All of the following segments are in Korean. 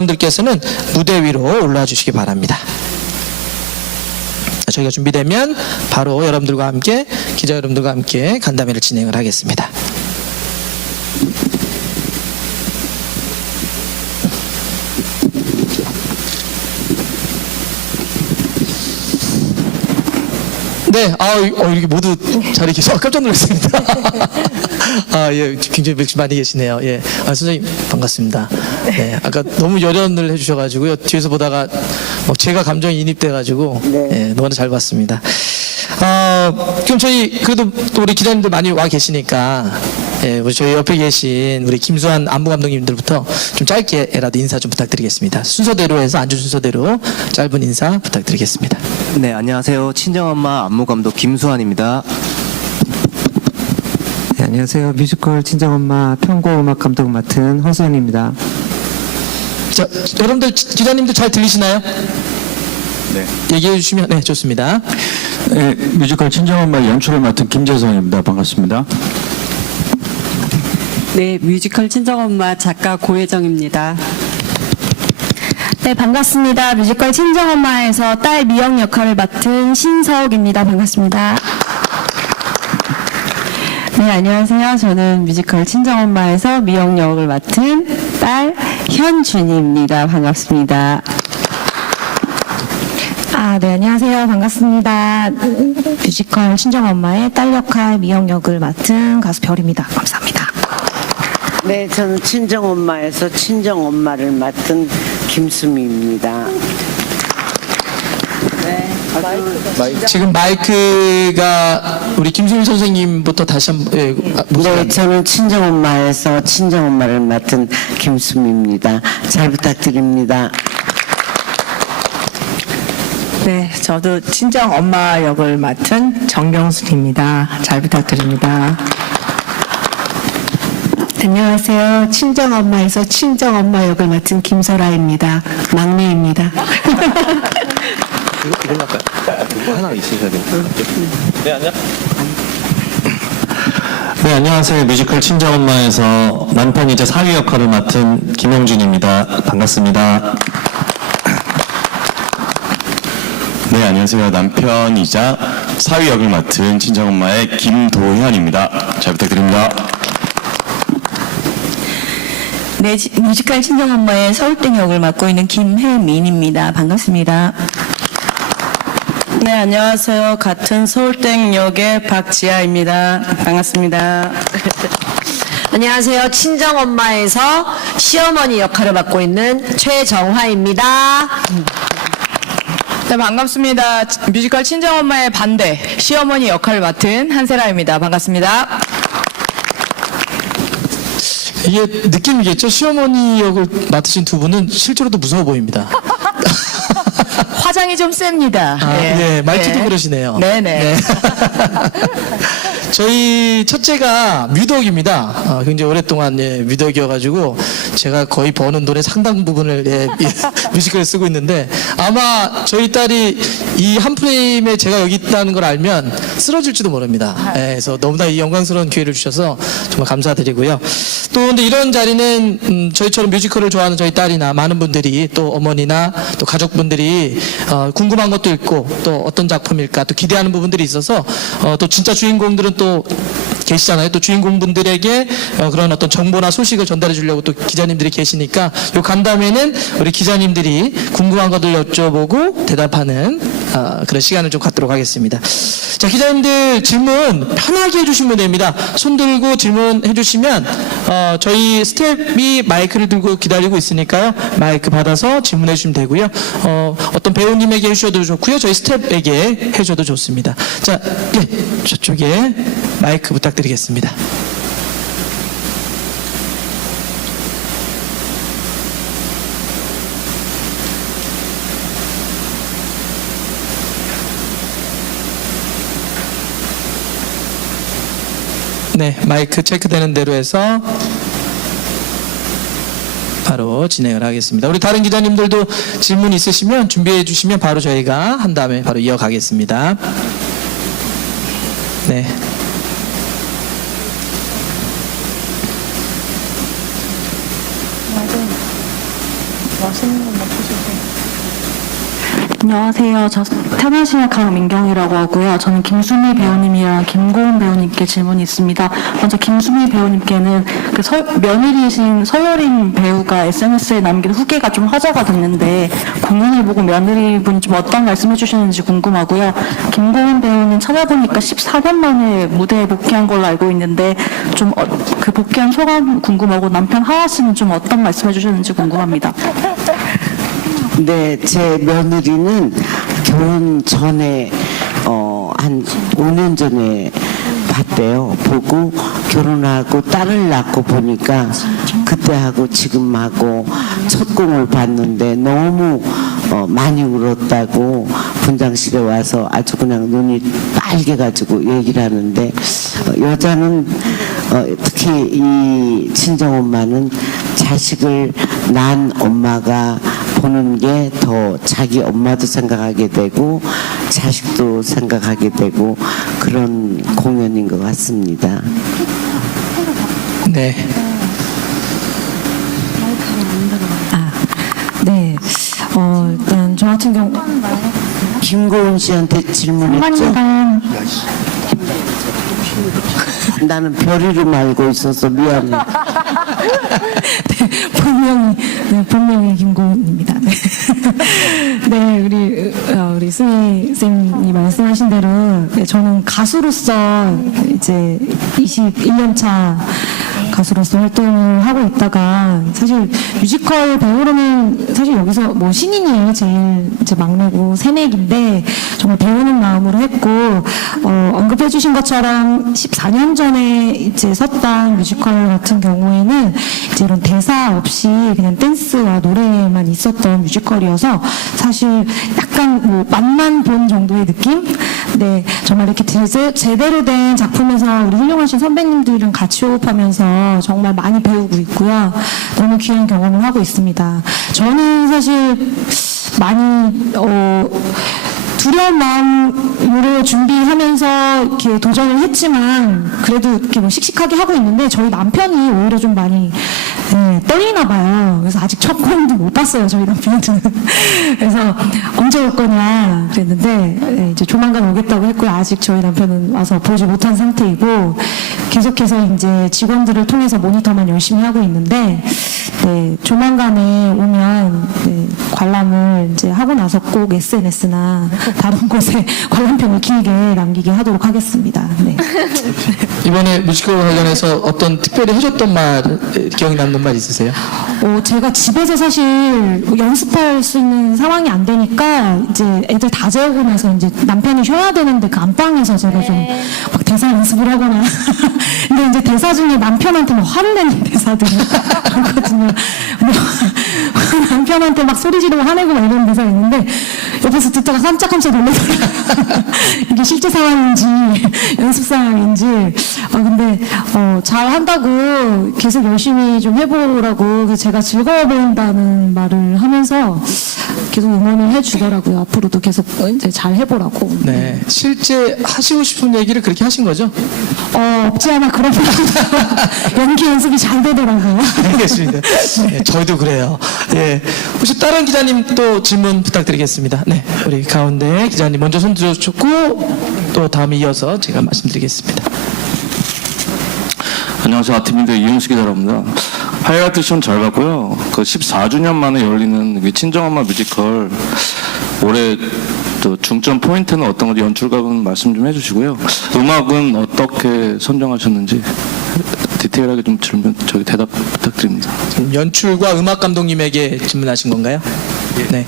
여러분들께서는 무대 위로 올라와 주시기 바랍니다. 저희가 준비되면 바로 여러분들과 함께, 기자 여러분들과 함께 간담회를 진행을 하겠습니다. 네, 이렇게 모두 자리에 계셔. 깜짝 놀랐습니다. 예, 굉장히 많이 계시네요. 예, 선생님 반갑습니다. 네, 아까 너무 열연을 해주셔가지고요. 뒤에서 보다가 제가 감정이입돼가지고 예, 너무나 잘 봤습니다. 그럼 저희 그래도 또 우리 기자님들 많이 와 계시니까 예, 우리 저희 옆에 계신 우리 김수환 안무 감독님들부터 좀 짧게라도 인사 좀 부탁드리겠습니다. 순서대로 해서 앉은 순서대로 짧은 인사 부탁드리겠습니다. 네, 안녕하세요. 친정엄마 안무감독 김수환입니다. 네, 안녕하세요. 뮤지컬 친정엄마 편곡음악 감독 맡은 허수연입니다. 자, 여러분들 기자님들 잘 들리시나요? 네. 얘기해 주시면 네, 좋습니다. 네, 뮤지컬 친정엄마 연출을 맡은 김재성입니다. 반갑습니다. 네, 뮤지컬 친정엄마 작가 고혜정입니다. 네, 반갑습니다. 뮤지컬 친정엄마에서 딸 미영 역할을 맡은 신서옥입니다. 반갑습니다. 네, 안녕하세요. 저는 뮤지컬 친정엄마에서 미영 역을 맡은 딸 현준이입니다. 반갑습니다. 네, 안녕하세요. 반갑습니다. 뮤지컬 친정엄마의 딸 역할 미영 역을 맡은 가수 별입니다. 감사합니다. 네, 저는 친정엄마에서 친정엄마를 맡은 김수미입니다. 지금 마이크가 우리 김수미 선생님부터 다시 한번 네, 저는 친정엄마에서 친정엄마를 맡은 김수미입니다. 잘 부탁드립니다. 네, 저도 친정엄마 역을 맡은 정경순입니다. 잘 부탁드립니다. 안녕하세요. 친정엄마에서 친정엄마 역을 맡은 김설아입니다. 막내입니다. 이걸로 할까요? 하나 있으셔야 돼요. 네, 안녕. 네, 안녕하세요. 뮤지컬 친정엄마에서 남편이자 사위 역할을 맡은 김영준입니다. 반갑습니다. 네, 안녕하세요. 남편이자 사위 역을 맡은 친정엄마의 김도현입니다. 잘 부탁드립니다. 네, 뮤지컬 친정엄마의 서울땡 역을 맡고 있는 김혜민입니다. 반갑습니다. 네, 안녕하세요. 같은 서울땡 역의 박지아입니다. 반갑습니다. 안녕하세요. 친정엄마에서 시어머니 역할을 맡고 있는 최정화입니다. 네, 반갑습니다. 뮤지컬 친정엄마의 반대, 시어머니 역할을 맡은 한세라입니다. 반갑습니다. 이게 느낌이겠죠? 시어머니 역을 맡으신 두 분은 실제로도 무서워 보입니다. 화장이 좀 셉니다. 네, 말투도 그러시네요. 네네. 네. 저희 첫째가 뮤덕입니다. 굉장히 오랫동안 뮤덕이어가지고 제가 거의 버는 돈의 상당 부분을 뮤지컬에 쓰고 있는데 아마 저희 딸이 이 한 프레임에 제가 여기 있다는 걸 알면 쓰러질지도 모릅니다. 그래서 너무나 이 영광스러운 기회를 주셔서 정말 감사드리고요. 또 근데 이런 자리는 저희처럼 뮤지컬을 좋아하는 저희 딸이나 많은 분들이 또 어머니나 또 가족분들이 궁금한 것도 있고 또 어떤 작품일까 또 기대하는 부분들이 있어서 또 진짜 주인공들은 또 계시잖아요. 또 주인공분들에게 그런 어떤 정보나 소식을 전달해 주려고 또 기자님들이 계시니까 요 간담회는 우리 기자님들이 궁금한 것들 여쭤보고 대답하는 그런 시간을 좀 갖도록 하겠습니다. 자, 기자님들 질문 편하게 해주시면 됩니다. 손 들고 질문해 주시면 저희 스텝이 마이크를 들고 기다리고 있으니까요. 마이크 받아서 질문해 주시면 되고요. 어떤 배우님에게 해주셔도 좋고요. 저희 스텝에게 해줘도 좋습니다. 자, 네, 저쪽에 마이크 부탁드리겠습니다. 네, 마이크 체크되는 대로 해서 바로 진행을 하겠습니다. 우리 다른 기자님들도 질문 있으시면 준비해 주시면 바로 저희가 한 다음에 바로 이어가겠습니다. 네. 안녕하세요. 저 태어나시는 강민경이라고 하고요. 저는 김수미 배우님이랑 김고은 배우님께 질문이 있습니다. 먼저 김수미 배우님께는 그 며느리이신 서여린 배우가 SNS에 남긴 후기가 좀 화제가 됐는데 공연을 보고 며느리분이 좀 어떤 말씀해 주시는지 궁금하고요. 김고은 배우는 찾아보니까 14년 만에 무대에 복귀한 걸로 알고 있는데 좀 그 복귀한 소감 궁금하고 남편 하하 씨는 좀 어떤 말씀해 주셨는지 궁금합니다. 네, 제 며느리는 결혼 전에 한 5년 전에 봤대요. 보고 결혼하고 딸을 낳고 보니까 그때하고 지금하고 첫 공을 봤는데 너무 많이 울었다고 분장실에 와서 아주 그냥 눈이 빨개가지고 얘기를 하는데 여자는 특히 이 친정엄마는 자식을 낳은 엄마가 보는 게 더 자기 엄마도 생각하게 되고 자식도 생각하게 되고 그런 공연인 것 같습니다. 네. 네. 일단 저 같은 경우 김고은 씨한테 질문했죠? 나는 별이로 알고 있어서 미안해. 본명이 김고은입니다. 네. 네, 우리 수미 쌤이 말씀하신 대로 저는 가수로서 이제 21년 차 가수로서 활동을 하고 있다가 사실 뮤지컬 배우로는 사실 여기서 뭐 신인이에요. 제일 이제 막내고 새내기인데 정말 배우는 마음으로 했고 언급해 주신 것처럼 14년 전에 이제 섰던 뮤지컬 같은 경우에는 이제 이런 대사 없이 그냥 댄스와 노래만 있었던 뮤지컬이어서 사실 약간 뭐 맛만 본 정도의 느낌? 네, 정말 이렇게 제대로 된 작품에서 우리 훌륭하신 선배님들이랑 같이 호흡하면서 정말 많이 배우고 있고요. 너무 귀한 경험을 하고 있습니다. 저는 사실 많이 두려운 마음으로 준비하면서 이렇게 도전을 했지만 그래도 이렇게 뭐 씩씩하게 하고 있는데 저희 남편이 오히려 좀 많이 떨리나 봐요. 그래서 아직 첫 공도 못 봤어요. 저희 남편은. 그래서 언제 올 거냐 그랬는데 이제 조만간 오겠다고 했고요. 아직 저희 남편은 와서 보지 못한 상태이고 계속해서 이제 직원들을 통해서 모니터만 열심히 하고 있는데 네, 조만간에 오면 네, 관람을 이제 하고 나서 꼭 SNS나 다른 곳에 관람평을 길게 남기게 하도록 하겠습니다. 네. 이번에 뮤지컬 관련해서 어떤 특별히 해줬던 말, 기억에 남는 말 있으세요? 제가 집에서 사실 연습할 수 있는 상황이 안 되니까 이제 애들 다 재우고 나서 이제 남편이 쉬어야 되는데 그 안방에서 제가 좀 막 대사 연습을 하거나 근데 이제 대사 중에 남편한테 막 화를 내는 대사들이 많거든요. 남편한테 막 소리 지르고 화내고 막 이런 대사가 있는데 옆에서 듣다가 깜짝깜짝 놀라더라고요. 이게 실제 상황인지 연습 상황인지 근데 잘 한다고 계속 열심히 좀 해보라고 그래서 제가 즐거워 보인다는 말을 하면서 계속 응원을 해주더라고요. 앞으로도 계속 이제 잘 해보라고. 네. 실제 하시고 싶은 얘기를 그렇게 하신 거죠? 없지 않아 그런 연기 연습이 잘 되더라고요. 알겠습니다. 네, 저희도 그래요. 예. 혹시 다른 기자님 또 질문 부탁드리겠습니다. 네. 우리 가운데 기자님 먼저 손 들어주셨고 또 다음에 이어서 제가 말씀드리겠습니다. 안녕하세요. 아티미드 이용식 기자입니다. 하이라이트 시험 잘 봤고요. 그 14주년 만에 열리는 친정엄마 뮤지컬 올해 또 중점 포인트는 어떤 건지 연출가분 말씀 좀 해주시고요. 음악은 어떻게 선정하셨는지 디테일하게 좀 대답 부탁드립니다. 연출과 음악 감독님에게 질문하신 건가요? 네.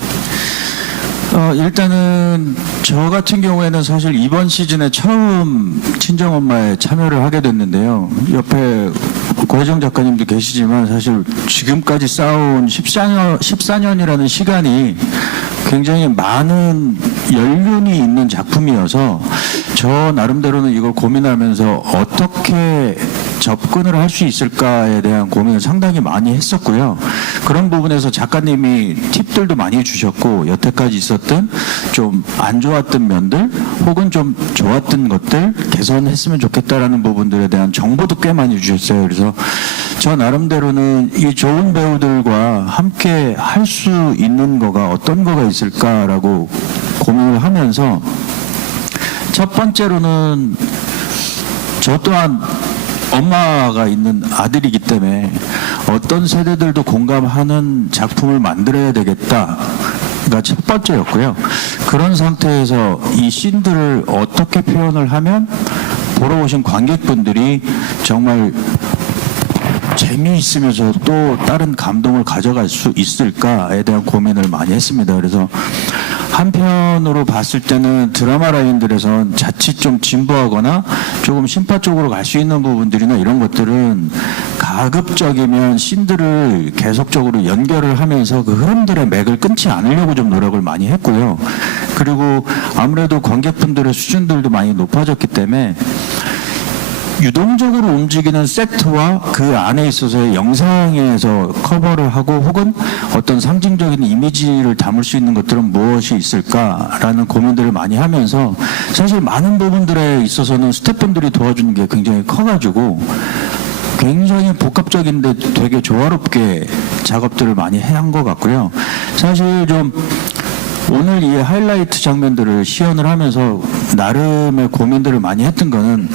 일단은 저 같은 경우에는 사실 이번 시즌에 처음 친정엄마에 참여를 하게 됐는데요. 옆에 고혜정 작가님도 계시지만 사실 지금까지 쌓아온 14년이라는 시간이 굉장히 많은 연륜이 있는 작품이어서 저 나름대로는 이걸 고민하면서 어떻게 접근을 할 수 있을까에 대한 고민을 상당히 많이 했었고요. 그런 부분에서 작가님이 팁들도 많이 주셨고 여태까지 있었던 좀 안 좋았던 면들 혹은 좀 좋았던 것들 개선했으면 좋겠다라는 부분들에 대한 정보도 꽤 많이 주셨어요. 그래서 저 나름대로는 이 좋은 배우들과 함께 할 수 있는 거가 어떤 거가 있을까라고 고민을 하면서 첫 번째로는 저 또한 엄마가 있는 아들이기 때문에 어떤 세대들도 공감하는 작품을 만들어야 되겠다가 첫 번째였고요. 그런 상태에서 이 씬들을 어떻게 표현을 하면 보러 오신 관객분들이 정말 재미있으면서 또 다른 감동을 가져갈 수 있을까에 대한 고민을 많이 했습니다. 그래서 한편으로 봤을 때는 드라마 라인들에선 자칫 좀 진보하거나 조금 심파 쪽으로 갈 수 있는 부분들이나 이런 것들은 가급적이면 씬들을 계속적으로 연결을 하면서 그 흐름들의 맥을 끊지 않으려고 좀 노력을 많이 했고요. 그리고 아무래도 관객분들의 수준들도 많이 높아졌기 때문에 유동적으로 움직이는 섹트와 그 안에 있어서의 영상에서 커버를 하고 혹은 어떤 상징적인 이미지를 담을 수 있는 것들은 무엇이 있을까라는 고민들을 많이 하면서 사실 많은 부분들에 있어서는 스태프분들이 도와주는 게 굉장히 커가지고 굉장히 복합적인데 되게 조화롭게 작업들을 많이 한 것 같고요. 사실 좀 오늘 이 하이라이트 장면들을 시연을 하면서 나름의 고민들을 많이 했던 거는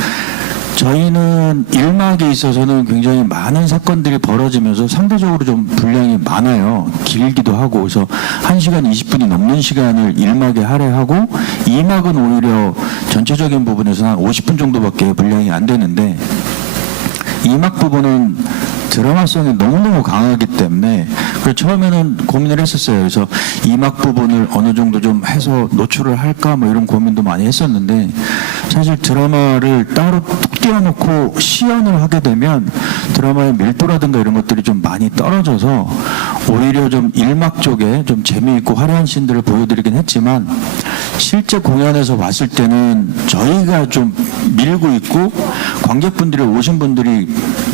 저희는 1막에 있어서는 굉장히 많은 사건들이 벌어지면서 상대적으로 좀 분량이 많아요. 길기도 하고. 그래서 1시간 20분이 넘는 시간을 1막에 할애하고 2막은 오히려 전체적인 부분에서 한 50분 정도밖에 분량이 안 되는데 2막 부분은 드라마성이 너무너무 강하기 때문에 그래서 처음에는 고민을 했었어요. 그래서 2막 부분을 어느 정도 좀 해서 노출을 할까 뭐 이런 고민도 많이 했었는데 사실 드라마를 따로 툭 띄워놓고 시연을 하게 되면 드라마의 밀도라든가 이런 것들이 좀 많이 떨어져서 오히려 좀 1막 쪽에 좀 재미있고 화려한 씬들을 보여드리긴 했지만 실제 공연에서 봤을 때는 저희가 좀 밀고 있고 관객분들이 오신 분들이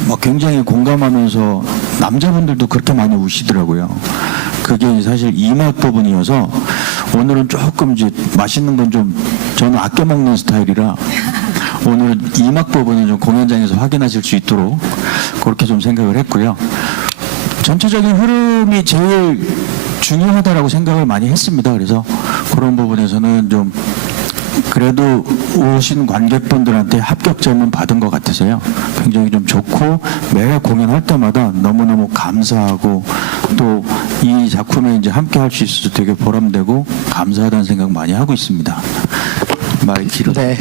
막 굉장히 공감하면서 남자분들도 그렇게 많이 우시더라고요. 그게 사실 2막 부분이어서 오늘은 조금 이제 맛있는 건 좀 저는 아껴 먹는 스타일이라 오늘은 2막 부분은 좀 공연장에서 확인하실 수 있도록 그렇게 좀 생각을 했고요. 전체적인 흐름이 제일 중요하다라고 생각을 많이 했습니다. 그래서 그런 부분에서는 좀 그래도 오신 관객분들한테 합격점은 받은 것 같아서요. 굉장히 좀 좋고 매 공연할 때마다 너무너무 감사하고 또 이 작품에 이제 함께 할 수 있어서 되게 보람되고 감사하다는 생각 많이 하고 있습니다. 말이 길어. 네.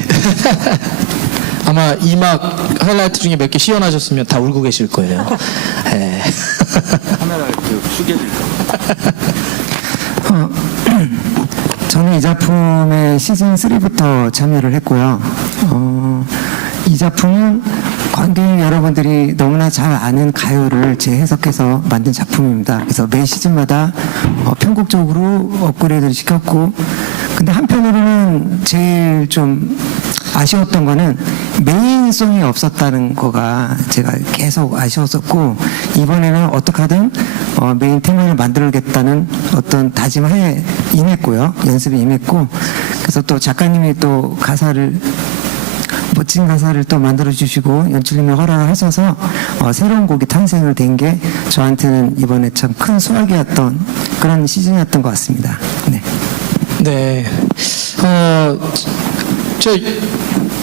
아마 2막 하이라이트 중에 몇 개 시연하셨으면 다 울고 계실 거예요. 네. 카메라 이렇게 숙여드릴까요? 저는 이 작품에 시즌 3부터 참여를 했고요. 이 작품은 관객 여러분들이 너무나 잘 아는 가요를 재해석해서 만든 작품입니다. 그래서 매 시즌마다 편곡적으로 업그레이드를 시켰고, 근데 한편으로는 제일 좀 아쉬웠던 거는 메인송이 없었다는 거가 제가 계속 아쉬웠었고, 이번에는 어떻게 하든 메인 테마를 만들겠다는 어떤 다짐하에 임했고요. 연습에 임했고, 그래서 또 작가님이 또 가사를 멋진 가사를 또 만들어주시고 연출님이 허락을 하셔서 새로운 곡이 탄생을 된 게 저한테는 이번에 참 큰 수확이었던 그런 시즌이었던 것 같습니다. 네. 네. 저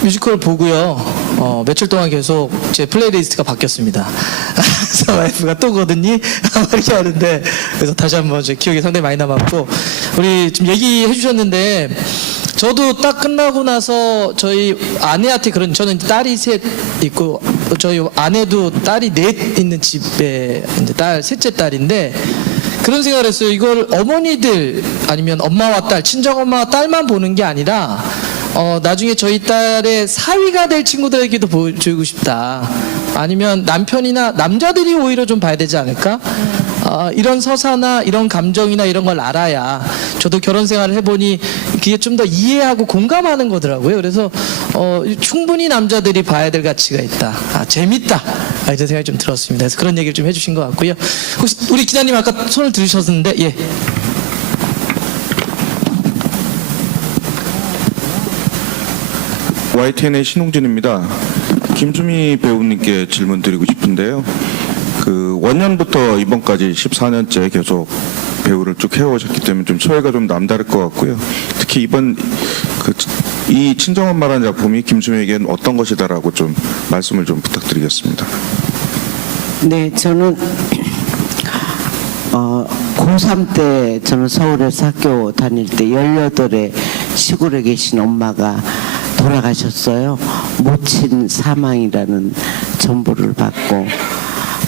뮤지컬 보고요. 며칠 동안 계속 제 플레이리스트가 바뀌었습니다. 그래서 와이프가 또 거든니? 이렇게 하는데, 그래서 다시 한번 제 기억에 상당히 많이 남았고, 우리 지금 얘기해 주셨는데, 저도 딱 끝나고 나서 저희 아내한테 저는 딸이 셋 있고, 저희 아내도 딸이 넷 있는 집에 이제 셋째 딸인데, 그런 생각을 했어요. 이걸 어머니들 아니면 엄마와 딸, 친정엄마와 딸만 보는 게 아니라 나중에 저희 딸의 사위가 될 친구들에게도 보여주고 싶다. 아니면 남편이나 남자들이 오히려 좀 봐야 되지 않을까? 이런 서사나 이런 감정이나 이런 걸 알아야 저도 결혼 생활을 해보니 그게 좀 더 이해하고 공감하는 거더라고요. 그래서 충분히 남자들이 봐야 될 가치가 있다. 재밌다. 이런 생각이 좀 들었습니다. 그래서 그런 얘기를 좀 해주신 것 같고요. 혹시 우리 기자님 아까 손을 들으셨는데 예. YTN의 신홍진입니다. 김수미 배우님께 질문 드리고 싶은데요. 원년부터 이번까지 14년째 계속 배우를 쭉 해오셨기 때문에 좀 소회가 좀 남다를 것 같고요. 특히 이번 이 친정엄마라는 작품이 김수미에게는 어떤 것이다라고 좀 말씀을 좀 부탁드리겠습니다. 네, 저는 고3 때 저는 서울에서 학교 다닐 때 18에 시골에 계신 엄마가 돌아가셨어요. 모친 사망이라는 정보를 받고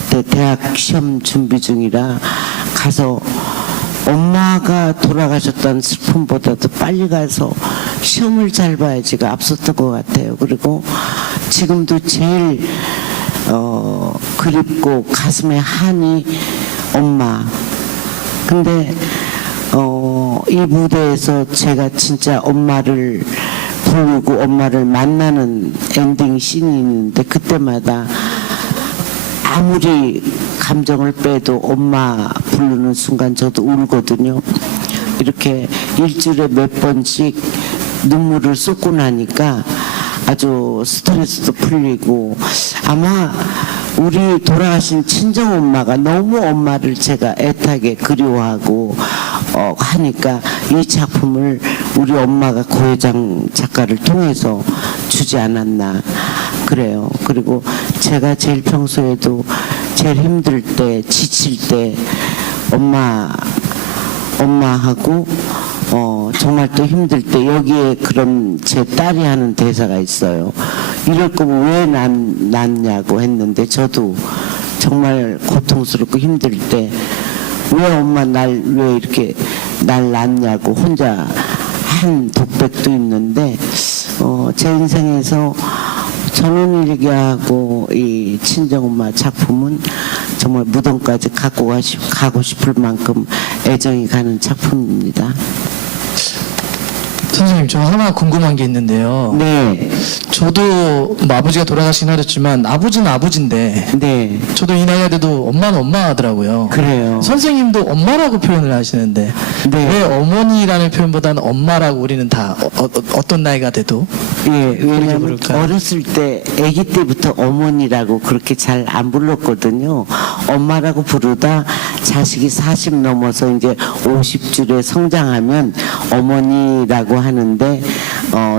그때 대학 시험 준비 중이라 가서 엄마가 돌아가셨다는 슬픔보다도 빨리 가서 시험을 잘 봐야지가 앞섰던 것 같아요. 그리고 지금도 제일 그립고 가슴에 한이 엄마. 근데 이 무대에서 제가 진짜 엄마를 부르고 엄마를 만나는 엔딩 씬이 있는데 그때마다 아무리 감정을 빼도 엄마 부르는 순간 저도 울거든요. 이렇게 일주일에 몇 번씩 눈물을 쏟고 나니까 아주 스트레스도 풀리고 아마 우리 돌아가신 친정엄마가 너무 엄마를 제가 애타게 그리워하고 하니까 이 작품을 우리 엄마가 고혜정 작가를 통해서 주지 않았나 그래요. 그리고 제가 제일 평소에도 제일 힘들 때 지칠 때 엄마하고 정말 또 힘들 때 여기에 그런 제 딸이 하는 대사가 있어요. 이럴 거면 왜 낳냐고 했는데 저도 정말 고통스럽고 힘들 때 왜 엄마 왜 이렇게 날 낳냐고 혼자 한 독백도 있는데 제 인생에서 전원일기하고 이 친정엄마 작품은 정말 무덤까지 가고 싶을 만큼 애정이 가는 작품입니다. 선생님, 저 하나 궁금한 게 있는데요. 네. 저도 뭐 아버지가 돌아가시긴 하셨지만 아버지는 아버지인데 네. 저도 이 나이가 돼도 엄마는 엄마 하더라고요. 그래요. 선생님도 엄마라고 표현을 하시는데 네. 왜 어머니라는 표현보다는 엄마라고 우리는 다 어떤 나이가 돼도 예, 왜냐면 부를까요? 어렸을 때 아기 때부터 어머니라고 그렇게 잘 안 불렀거든요. 엄마라고 부르다 자식이 40 넘어서 이제 50줄에 성장하면 어머니라고 하는데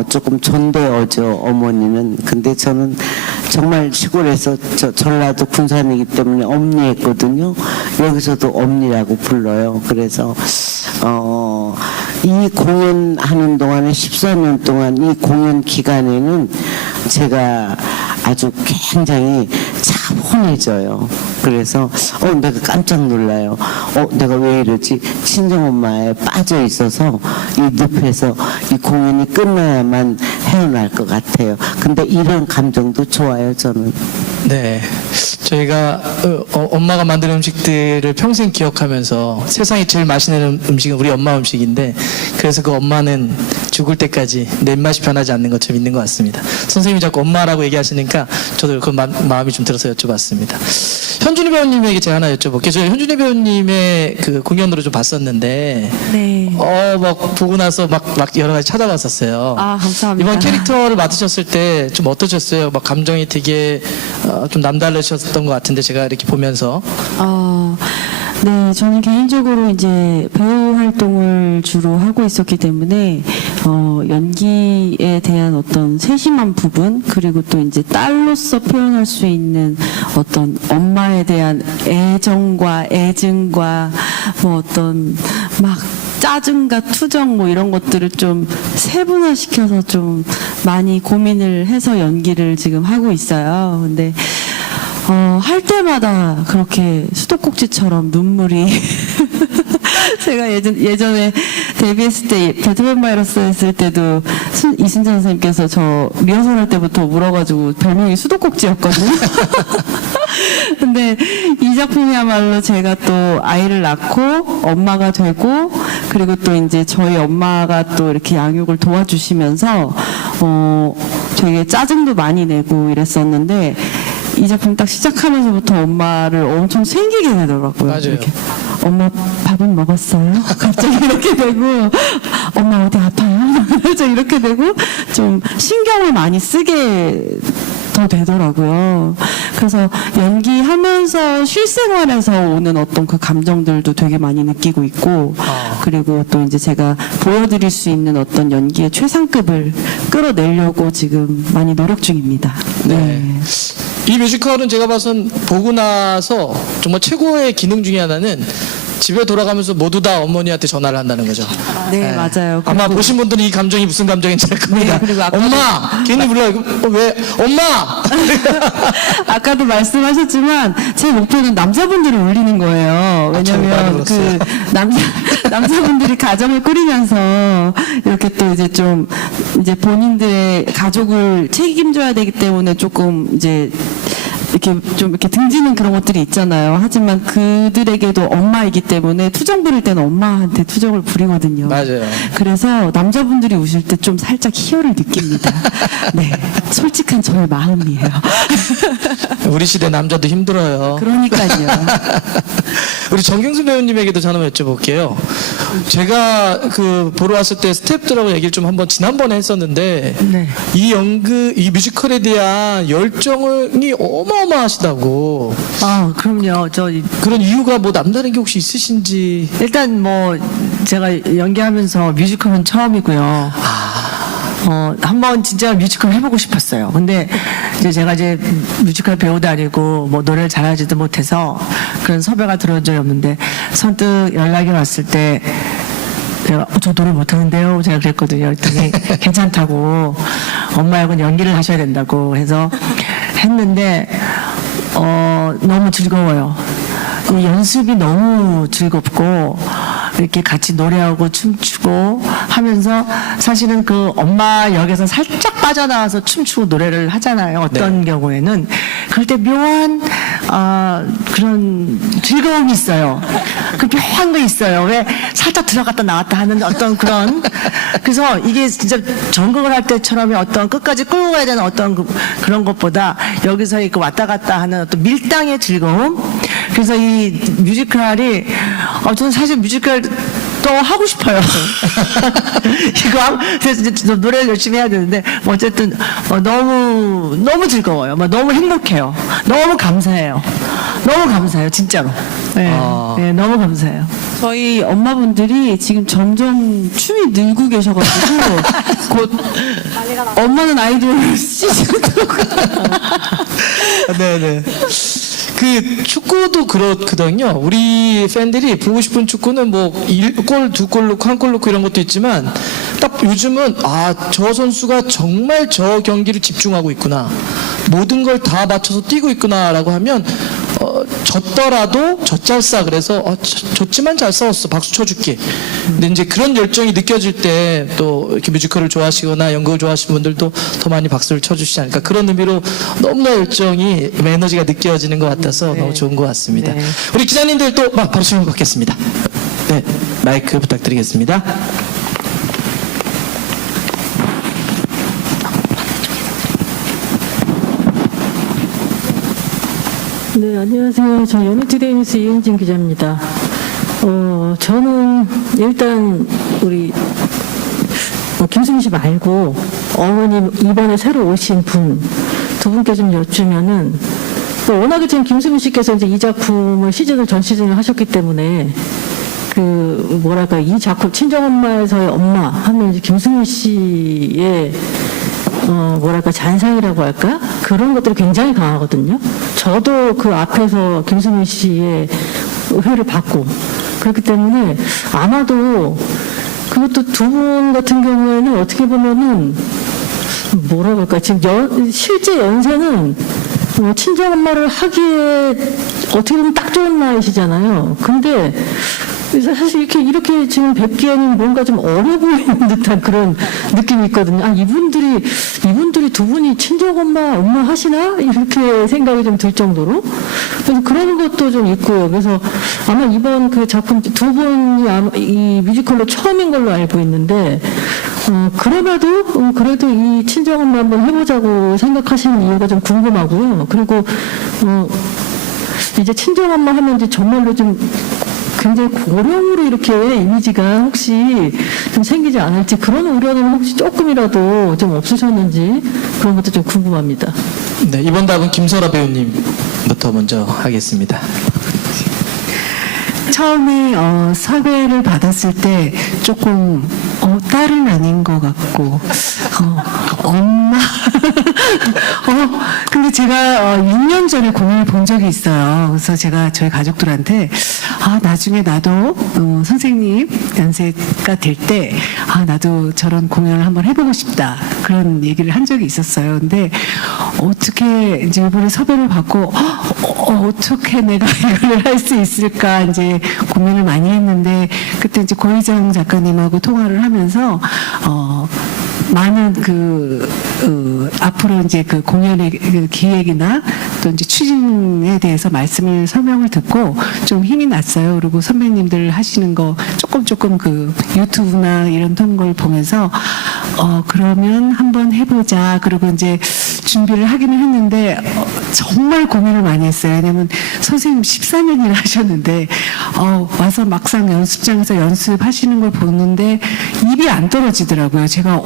조금 존대어죠, 어머니는. 근데 저는 정말 시골에서 전라도 군산이기 때문에 엄니했거든요. 여기서도 엄니라고 불러요. 그래서 이 공연하는 동안에 14년 동안 이 공연 기간에는 제가 아주 굉장히 차분해져요. 그래서 내가 깜짝 놀라요. 내가 왜 이러지? 친정엄마에 빠져 있어서 이 늪에서 이 공연이 끝나야만 헤어날 것 같아요. 근데 이런 감정도 좋아요, 저는. 네, 저희가 엄마가 만드는 음식들을 평생 기억하면서 세상에 제일 맛있는 음식은 우리 엄마 음식인데 그래서 그 엄마는 죽을 때까지 내 입맛이 변하지 않는 것처럼 있는 것 같습니다. 선생님이 자꾸 엄마라고 얘기하시니까 저도 그 마음이 좀 들어서 여쭤봤습니다. 현준이 배우님에게 제가 하나 여쭤볼게요. 저 현준이 배우님의 그 공연으로 좀 봤었는데 네. 막 보고 나서 막 여러 가지 찾아봤었어요. 아, 감사합니다. 이번 캐릭터를 맡으셨을 때 좀 어떠셨어요? 막 감정이 되게 좀 남다르셨던 것 같은데 제가 이렇게 보면서 네, 저는 개인적으로 이제 배우 활동을 주로 하고 있었기 때문에 연기에 대한 어떤 세심한 부분 그리고 또 이제 딸로서 표현할 수 있는 어떤 엄마에 대한 애정과 애증과 뭐 어떤 막 짜증과 투정 뭐 이런 것들을 좀 세분화시켜서 좀 많이 고민을 해서 연기를 지금 하고 있어요. 근데 할 때마다 그렇게 수도꼭지처럼 눈물이 제가 예전에 데뷔했을 때 배트맨 바이러스 했을 때도 이순재 선생님께서 저 리허설 할 때부터 물어가지고 별명이 수도꼭지였거든요. 근데 이 작품이야말로 제가 또 아이를 낳고 엄마가 되고 그리고 또 이제 저희 엄마가 또 이렇게 양육을 도와주시면서 되게 짜증도 많이 내고 이랬었는데 이 작품 딱 시작하면서부터 엄마를 엄청 생기게 되더라고요. 맞아요. 이렇게. 엄마 밥은 먹었어요? 갑자기 이렇게 되고 엄마 어디 아파요? 그래서 이렇게 되고 좀 신경을 많이 쓰게 더 되더라고요. 그래서 연기하면서 실생활에서 오는 어떤 그 감정들도 되게 많이 느끼고 있고 그리고 또 이제 제가 보여드릴 수 있는 어떤 연기의 최상급을 끌어내려고 지금 많이 노력 중입니다. 네. 이 뮤지컬은 제가 봐선 보고 나서 정말 최고의 기능 중에 하나는 집에 돌아가면서 모두 다 어머니한테 전화를 한다는 거죠. 네, 맞아요. 아마 보신 분들은 이 감정이 무슨 감정인지 알 겁니다. 네, 그리고 아까도- 엄마! 괜히 불러요. 왜? 엄마! 아까도 말씀하셨지만 제 목표는 남자분들을 울리는 거예요. 왜냐면 그 남자분들이 가정을 꾸리면서 이렇게 또 이제 좀 이제 본인들의 가족을 책임져야 되기 때문에 조금 이제 이렇게 좀 이렇게 등지는 그런 것들이 있잖아요. 하지만 그들에게도 엄마이기 때문에 투정 부릴 때는 엄마한테 투정을 부리거든요. 맞아요. 그래서 남자분들이 우실 때 좀 살짝 희열을 느낍니다. 네, 솔직한 저의 마음이에요. 우리 시대 남자도 힘들어요. 그러니까요. 우리 정경수 배우님에게도 전화 한번 여쭤볼게요. 제가 그 보러 왔을 때 스태프들하고 얘기를 좀 한번 지난번에 했었는데 네. 이 뮤지컬에 대한 열정이 어마어마하시다고. 아, 그럼요. 그런 이유가 뭐 남다른 게 혹시 있으신지. 일단 뭐 제가 연기하면서 뮤지컬은 처음이고요. 한번 진짜 뮤지컬 해보고 싶었어요. 근데 이제 제가 이제 뮤지컬 배우도 아니고 뭐 노래를 잘하지도 못해서 그런 섭외가 들어온 적이 없는데 선뜻 연락이 왔을 때 제가 저 노래 못하는데요. 제가 그랬거든요. 그랬더니 괜찮다고 엄마하고는 연기를 하셔야 된다고 해서 했는데 너무 즐거워요. 이 연습이 너무 즐겁고 이렇게 같이 노래하고 춤추고 하면서 사실은 그 엄마 역에서 살짝 빠져나와서 춤추고 노래를 하잖아요. 어떤 경우에는 그럴 때 묘한 그런 즐거움이 있어요. 그 묘한 거 있어요. 왜 살짝 들어갔다 나왔다 하는 어떤 그런 그래서 이게 진짜 전극을 할 때처럼의 어떤 끝까지 끌고 가야 되는 어떤 그런 것보다 여기서 이렇게 왔다 갔다 하는 어떤 밀당의 즐거움. 그래서 이 뮤지컬이 저는 사실 뮤지컬 또 하고 싶어요. 그래서 이제 노래를 열심히 해야 되는데 어쨌든 너무 즐거워요. 너무 행복해요. 너무 감사해요. 너무 감사해요, 진짜로. 네, 네, 너무 감사해요. 저희 엄마분들이 지금 점점 춤이 늘고 계셔가지고 곧 엄마는 아이돌 시즌 네네. 그 축구도 그렇거든요. 우리 팬들이 보고 싶은 축구는 뭐 1골, 2골 넣고 1골 넣고 이런 것도 있지만 딱 요즘은 저 선수가 정말 저 경기를 집중하고 있구나. 모든 걸 다 맞춰서 뛰고 있구나라고 하면 졌더라도 졌잘싸 그래서 졌지만 잘 싸웠어 박수 쳐줄게. 근데 이제 그런 열정이 느껴질 때 또 이렇게 뮤지컬을 좋아하시거나 연극을 좋아하시는 분들도 더 많이 박수를 쳐주시지 않을까 그런 의미로 너무나 열정이 에너지가 느껴지는 것 같아서 너무 좋은 것 같습니다. 네. 우리 기자님들 또 바로 질문 받겠습니다. 네, 마이크 부탁드리겠습니다. 네, 안녕하세요. 저 연예투데이 뉴스 이은진 기자입니다. 저는 일단 우리 김수민 씨 말고 어머님 이번에 새로 오신 두 분께 좀 여쭈면은 워낙에 지금 김수민 씨께서 이제 이 작품을 전 시즌을 하셨기 때문에 이 작품 친정엄마에서의 엄마 하면 이제 김수민 씨의 잔상이라고 할까? 그런 것들이 굉장히 강하거든요. 저도 그 앞에서 김수민 씨의 회를 받고 그렇기 때문에 아마도 그것도 두 분 같은 경우에는 어떻게 보면은 뭐라고 할까? 지금 실제 연세는 친정엄마를 하기에 어떻게 보면 딱 좋은 나이시잖아요. 근데 그래서 사실 이렇게 지금 뵙기에는 뭔가 좀 어려 보이는 듯한 그런 느낌이 있거든요. 아, 이분들이 두 분이 친정엄마 하시나? 이렇게 생각이 좀 들 정도로. 그래서 그런 것도 좀 있고요. 그래서 아마 이번 그 작품 두 분이 아마 이 뮤지컬로 처음인 걸로 알고 있는데, 그래도 이 친정엄마 한번 해보자고 생각하시는 이유가 좀 궁금하고요. 그리고, 이제 친정엄마 하면 이제 정말로 좀 굉장히 고령으로 이렇게 이미지가 혹시 좀 생기지 않을지 그런 우려는 혹시 조금이라도 좀 없으셨는지 그런 것도 좀 궁금합니다. 네, 이번 답은 김설아 배우님부터 먼저 하겠습니다. 처음에 섭외를 받았을 때 조금 딸은 아닌 것 같고 엄마 근데 제가 6년 전에 공연을 본 적이 있어요. 그래서 제가 저희 가족들한테 나중에 나도 선생님 연세가 될 때 나도 저런 공연을 한번 해보고 싶다 그런 얘기를 한 적이 있었어요. 근데 어떻게 이제 이번에 섭외를 받고 어떻게 내가 이걸 할 수 있을까 이제 고민을 많이 했는데 그때 이제 고희정 작가님하고 통화를 하면서 많은 앞으로 이제 그 공연의 그 기획이나 또 이제 추진에 대해서 설명을 듣고 좀 힘이 났어요. 그리고 선배님들 하시는 거 조금 그 유튜브나 이런 걸 보면서 그러면 한번 해보자. 그리고 이제 준비를 하기는 했는데 정말 고민을 많이 했어요. 왜냐면 선생님 14년이나 하셨는데 와서 막상 연습장에서 연습하시는 걸 보는데 입이 안 떨어지더라고요. 제가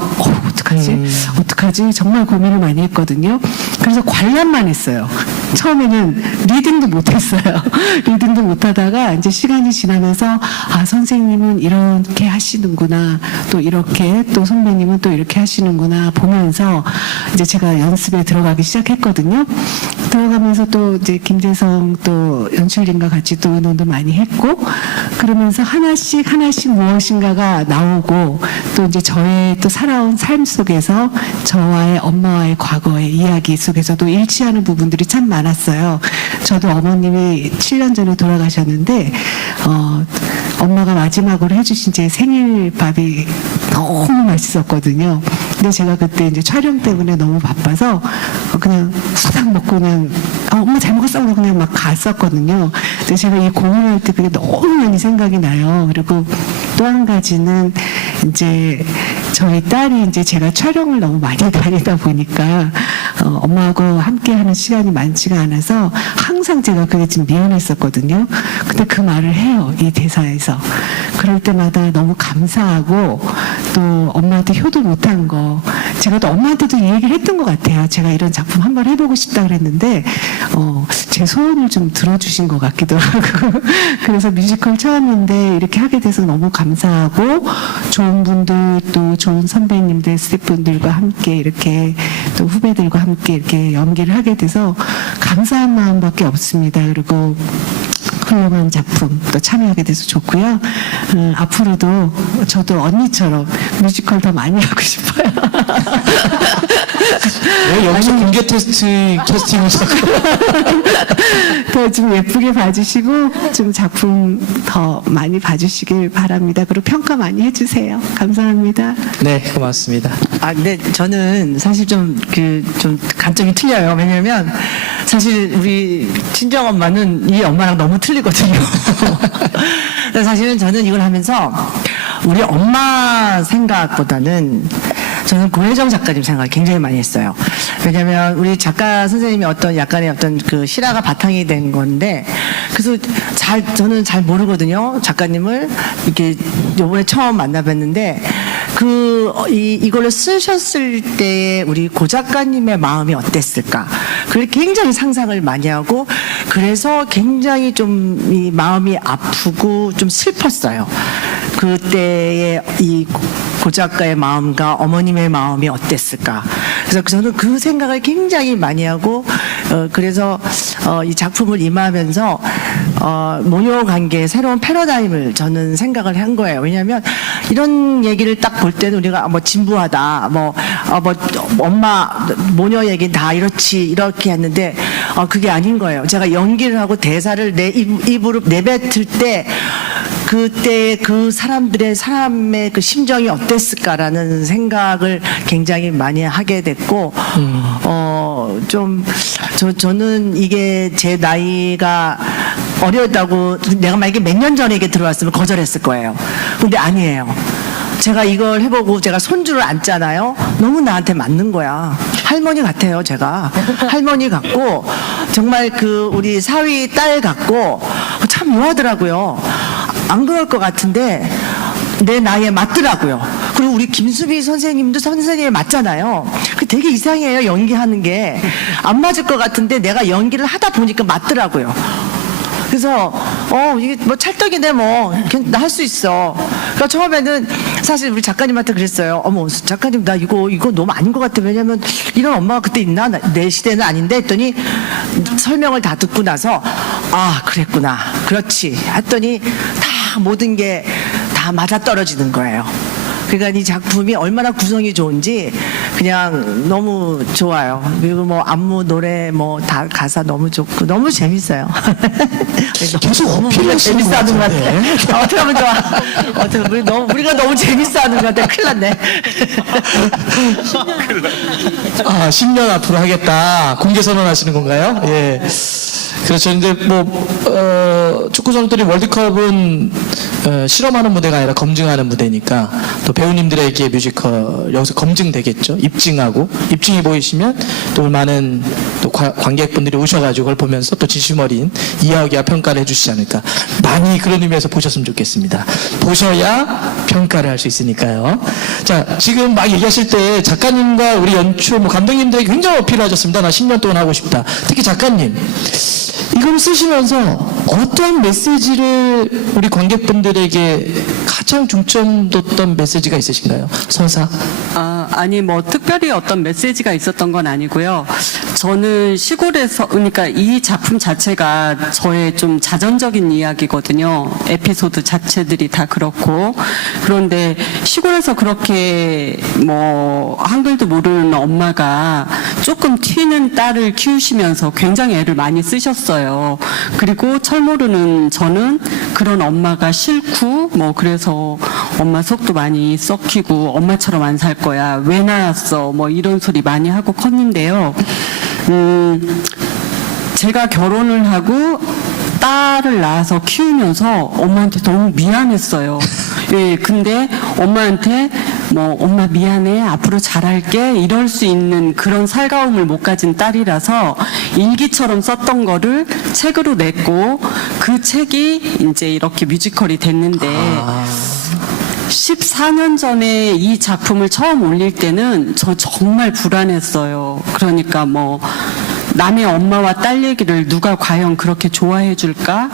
어떡하지? 정말 고민을 많이 했거든요. 그래서 관람만 했어요. 처음에는 리딩도 못했어요. 리딩도 못하다가 이제 시간이 지나면서 선생님은 이렇게 하시는구나. 또 이렇게 또 선배님은 또 이렇게 하시는구나 보면서 이제 제가 연습에 들어가기 시작했거든요. 들어가면서 또 이제 김재성 또 연출님과 같이 또 의논도 많이 했고 그러면서 하나씩 무엇인가가 나오고 또 이제 저의 또 살아온 삶 속에서 저와의 엄마와의 과거의 이야기 속에서도 일치하는 부분들이 참 많았어요. 저도 어머님이 7년 전에 돌아가셨는데 엄마가 마지막으로 해주신 제 생일밥이 너무 맛있었거든요. 근데 제가 그때 이제 촬영 때문에 너무 바빠서 그냥 후딱 먹고 그냥 엄마 잘 먹었어 하고 그냥 막 갔었거든요. 근데 제가 이 공연할 때 그게 너무 많이 생각이 나요. 그리고 또 한 가지는 이제 저희 딸이 이제 제가 촬영을 너무 많이 다니다 보니까 엄마하고 함께 하는 시간이 많지가 않아서 항상 제가 그게 좀 미안했었거든요. 근데 그 말을 해요. 이 대사에서. 그럴 때마다 너무 감사하고 또 엄마한테 효도 못한 거 제가 또 엄마한테도 이 얘기를 했던 것 같아요. 제가 이런 작품 한번 해보고 싶다 그랬는데 제 소원을 좀 들어주신 것 같기도 하고 그래서 뮤지컬 처음인데 이렇게 하게 돼서 너무 감사하고 좋은 분들 또 좋은 선배님들 스태프분들과 함께 이렇게 또 후배들과 함께 이렇게 연기를 하게 돼서 감사한 마음밖에 없습니다. 그리고 훌륭한 작품 또 참여하게 돼서 좋고요. 앞으로도 저도 언니처럼 뮤지컬 더 많이 하고 싶어요. 왜 여기서 공개 테스트 캐스팅을 자꾸 더 좀 예쁘게 봐주시고 좀 작품 더 많이 봐주시길 바랍니다. 그리고 평가 많이 해주세요. 감사합니다. 네, 고맙습니다. 근데 저는 사실 좀 관점이 틀려요. 왜냐면 사실 우리 친정엄마는 이 엄마랑 너무 틀리거든요. 사실은 저는 이걸 하면서 우리 엄마 생각보다는 저는 고혜정 작가님 생각을 굉장히 많이 했어요. 왜냐면 우리 작가 선생님이 약간의 그 실화가 바탕이 된 건데, 그래서 저는 잘 모르거든요. 작가님을 이렇게 요번에 처음 만나 뵀는데, 이걸로 쓰셨을 때 우리 고 작가님의 마음이 어땠을까. 그걸 굉장히 상상을 많이 하고, 그래서 굉장히 좀 이 마음이 아프고 좀 슬펐어요. 그때의 이 고 작가의 마음과 어머님의 마음이 어땠을까. 그래서 저는 그 생각을 굉장히 많이 하고, 그래서 이 작품을 임하면서 모녀 관계의 새로운 패러다임을 저는 생각을 한 거예요. 왜냐하면 이런 얘기를 딱 볼 때는 우리가 진부하다, 엄마 모녀 얘기는 다 이렇게 했는데 그게 아닌 거예요. 제가 연기를 하고 대사를 내 입으로 내뱉을 때 그때 그 사람의 그 심정이 어땠을까라는 생각을 굉장히 많이 하게 됐고, 저는 이게 제 나이가 어렸다고 내가 만약에 몇 년 전에 이게 들어왔으면 거절했을 거예요. 근데 아니에요. 제가 이걸 해보고 제가 손주를 안잖아요. 너무 나한테 맞는 거야. 할머니 같아요, 제가. 할머니 같고, 정말 그 우리 사위 딸 같고, 참 묘하더라고요. 안 그럴 것 같은데, 내 나이에 맞더라고요. 그리고 우리 김수미 선생님도 선생님에 맞잖아요. 그 되게 이상해요, 연기하는 게. 안 맞을 것 같은데 내가 연기를 하다 보니까 맞더라고요. 그래서 이게 뭐 찰떡이네 뭐 나 할 수 있어. 그러니까 처음에는 사실 우리 작가님한테 그랬어요. 어머 작가님 나 이거 너무 아닌 것 같아. 왜냐면 이런 엄마가 그때 있나? 내 시대는 아닌데 했더니 설명을 다 듣고 나서 아 그랬구나. 그렇지. 했더니 다 모든 게 다 맞아떨어지는 거예요. 그러니까 이 작품이 얼마나 구성이 좋은지 그냥 너무 좋아요. 그리고 뭐 안무 노래 뭐 다 가사 너무 좋고 너무 재밌어요. 계속 우리가 재밌어하는 것 같아. 어떻게 하면 좋아? 어떻게 우리가 너무 재밌어하는 것 같아. 큰일 났네. 10년 앞으로 하겠다. 공개 선언하시는 건가요? 예. 그렇죠. 이제 축구 선수들이 월드컵은 실험하는 무대가 아니라 검증하는 무대니까 또 배우님들에게 뮤지컬 여기서 검증되겠죠. 입증이 보이시면 또 많은 또 관객분들이 오셔가지고 그걸 보면서 또 진심 어린 이야기와 평가를 해주시지 않을까. 많이 그런 의미에서 보셨으면 좋겠습니다. 보셔야 평가를 할 수 있으니까요. 자, 지금 막 얘기하실 때 작가님과 우리 연출, 감독님들에게 굉장히 어필을 하셨습니다. 나 10년 동안 하고 싶다. 특히 작가님. 이걸 쓰시면서 어떠한 메시지를 우리 관객분들에게 가장 중점 뒀던 메시지가 있으신가요? 서사? 아니 뭐 특별히 어떤 메시지가 있었던 건 아니고요. 저는 시골에서 그러니까 이 작품 자체가 저의 좀 자전적인 이야기거든요. 에피소드 자체들이 다 그렇고 그런데 시골에서 그렇게 뭐 한글도 모르는 엄마가 조금 튀는 딸을 키우시면서 굉장히 애를 많이 쓰셨어요. 그리고 철 모르는 저는 그런 엄마가 싫고 뭐 그래서 엄마 속도 많이 썩히고 엄마처럼 안 살 거야. 왜 낳았어? 뭐 이런 소리 많이 하고 컸는데요. 제가 결혼을 하고 딸을 낳아서 키우면서 엄마한테 너무 미안했어요. 예, 근데 엄마한테 뭐 엄마 미안해 앞으로 잘할게 이럴 수 있는 그런 살가움을 못 가진 딸이라서 일기처럼 썼던 거를 책으로 냈고 그 책이 이제 이렇게 뮤지컬이 됐는데 14년 전에 이 작품을 처음 올릴 때는 저 정말 불안했어요. 그러니까 뭐 남의 엄마와 딸 얘기를 누가 과연 그렇게 좋아해 줄까?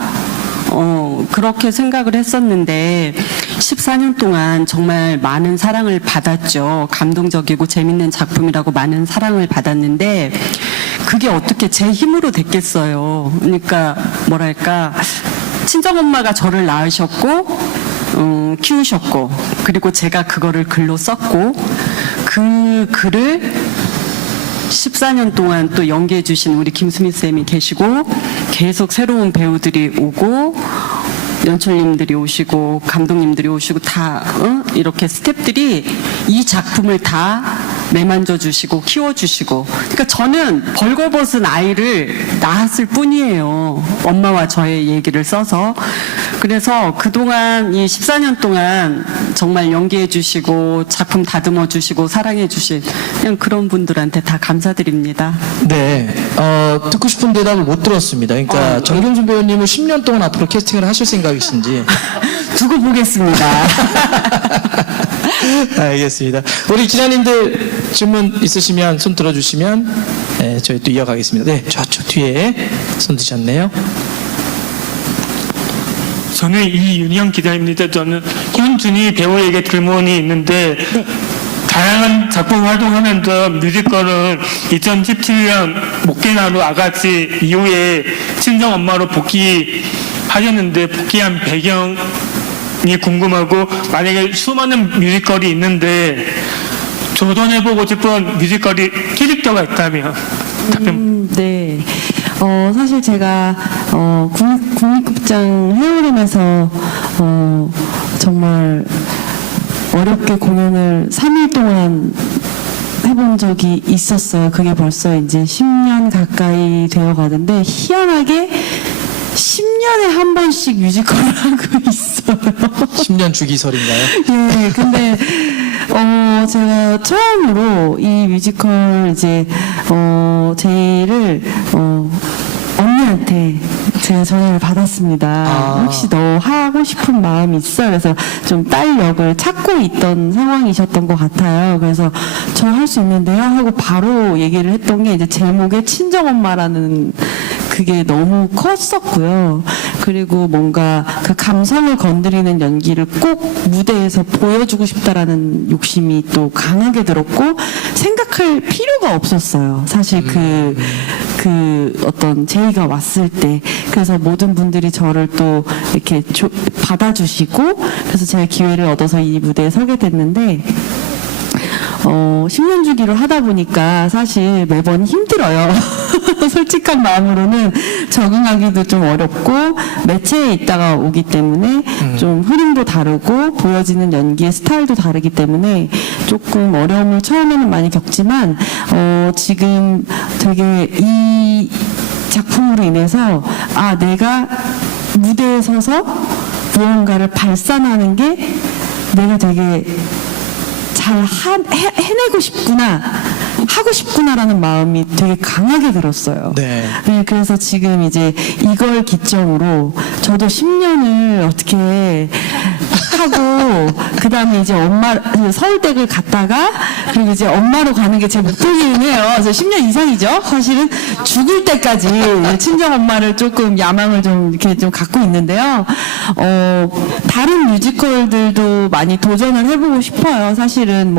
그렇게 생각을 했었는데 14년 동안 정말 많은 사랑을 받았죠. 감동적이고 재밌는 작품이라고 많은 사랑을 받았는데 그게 어떻게 제 힘으로 됐겠어요. 그러니까 뭐랄까 친정엄마가 저를 낳으셨고 키우셨고 그리고 제가 그거를 글로 썼고 그 글을 14년 동안 또 연기해 주신 우리 김수미 쌤이 계시고 계속 새로운 배우들이 오고 연출님들이 오시고 감독님들이 오시고 다 이렇게 스태프들이 이 작품을 다 매만져 주시고 키워 주시고 그러니까 저는 벌거벗은 아이를 낳았을 뿐이에요. 엄마와 저의 얘기를 써서 그래서 그동안 이 14년 동안 정말 연기해 주시고 작품 다듬어 주시고 사랑해 주신 그냥 그런 분들한테 다 감사드립니다. 네, 듣고 싶은 대답을 못 들었습니다. 그러니까 정경준 배우님은 10년 동안 앞으로 캐스팅을 하실 생각이신지 두고 보겠습니다. 알겠습니다. 우리 기자님들 질문 있으시면 손 들어주시면 네, 저희 또 이어가겠습니다. 네, 저쪽 뒤에 손 드셨네요. 저는 이윤영 기자입니다. 저는 현준이 배우에게 질문이 있는데 다양한 작품 활동하면서 뮤지컬은 2017년 목계나루 아가씨 이후에 친정엄마로 복귀하셨는데 복귀한 배경이 궁금하고 만약에 수많은 뮤지컬이 있는데 도전해보고 싶은 뮤지컬이 캐릭터가 있다면 답변. 네. 사실 제가 국립극장 해오름에서 정말 어렵게 공연을 3일 동안 해본 적이 있었어요. 그게 벌써 이제 10년 가까이 되어 가는데 희한하게 10년에 한 번씩 뮤지컬을 하고 있어요. 10년 주기설인가요? 예, 근데 제가 처음으로 이 뮤지컬 이제 제의를 언니한테 제가 전화를 받았습니다. 혹시 너 하고 싶은 마음이 있어? 그래서 좀 딸 역을 찾고 있던 상황이셨던 것 같아요. 그래서 저 할 수 있는데요 하고 바로 얘기를 했던 게 이제 제목에 친정엄마라는 그게 너무 컸었고요. 그리고 뭔가 그 감성을 건드리는 연기를 꼭 무대에서 보여주고 싶다라는 욕심이 또 강하게 들었고 생각할 필요가 없었어요. 사실 그 어떤 제의가 왔을 때. 그래서 모든 분들이 저를 또 이렇게 받아주시고 그래서 제가 기회를 얻어서 이 무대에 서게 됐는데 10년 주기로 하다 보니까 사실 매번 힘들어요. 솔직한 마음으로는 적응하기도 좀 어렵고 매체에 있다가 오기 때문에 좀 흐름도 다르고 보여지는 연기의 스타일도 다르기 때문에 조금 어려움을 처음에는 많이 겪지만 지금 되게 이 작품으로 인해서 내가 무대에 서서 무언가를 발산하는 게 내가 되게 잘 해내고 싶구나, 하고 싶구나라는 마음이 되게 강하게 들었어요. 네. 그래서 지금 이제 이걸 기점으로 저도 10년을 어떻게 하고 그 다음에 이제 서울대를 갔다가 그리고 이제 엄마로 가는 게 제 목표이긴 해요. 그래서 10년 이상이죠. 사실은 죽을 때까지 친정 엄마를 조금 야망을 좀 이렇게 좀 갖고 있는데요. 다른 뮤지컬들도 많이 도전을 해보고 싶어요. 사실은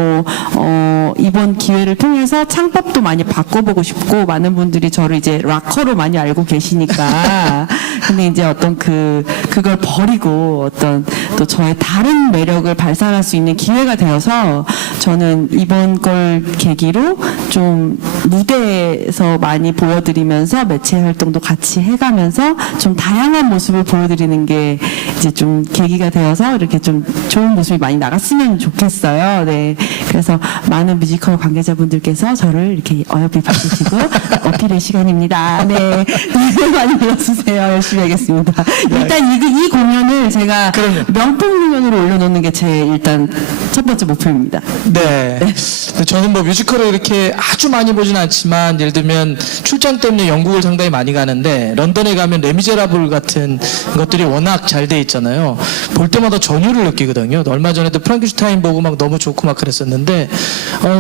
이번 기회를 통해서 창법도 많이 바꿔보고 싶고 많은 분들이 저를 이제 락커로 많이 알고 계시니까 근데 이제 어떤 그걸 버리고 어떤 또 저의 다른 매력을 발산할 수 있는 기회가 되어서 저는 이번 걸 계기로 좀 무대에서 많이 보여드리면서 매체 활동도 같이 해가면서 좀 다양한 모습을 보여드리는 게 이제 좀 계기가 되어서 이렇게 좀 좋은 모습이 많이 나갔으면 좋겠어요. 네. 그래서 많은 뮤지컬 관계자분들께서 저를 이렇게 어여삐 봐주시고 어필의 시간입니다. 네. 많이 불러주세요. 열심히 하겠습니다. 일단 이 공연을 제가 명품 공연으로 올려놓는 게 제 일단 첫 번째 목표입니다. 네. 저는 뮤지컬을 이렇게 아주 많이 보진 않지만 예를 들면 출장 때문에 영국을 상당히 많이 가는데 런던에 가면 레미제라블 같은 것들이 워낙 잘 돼 있잖아요. 볼 때마다 전율을 느끼거든요. 얼마 전에도 프랑켄슈타인 보고 막 너무 좋고 막 그랬었는데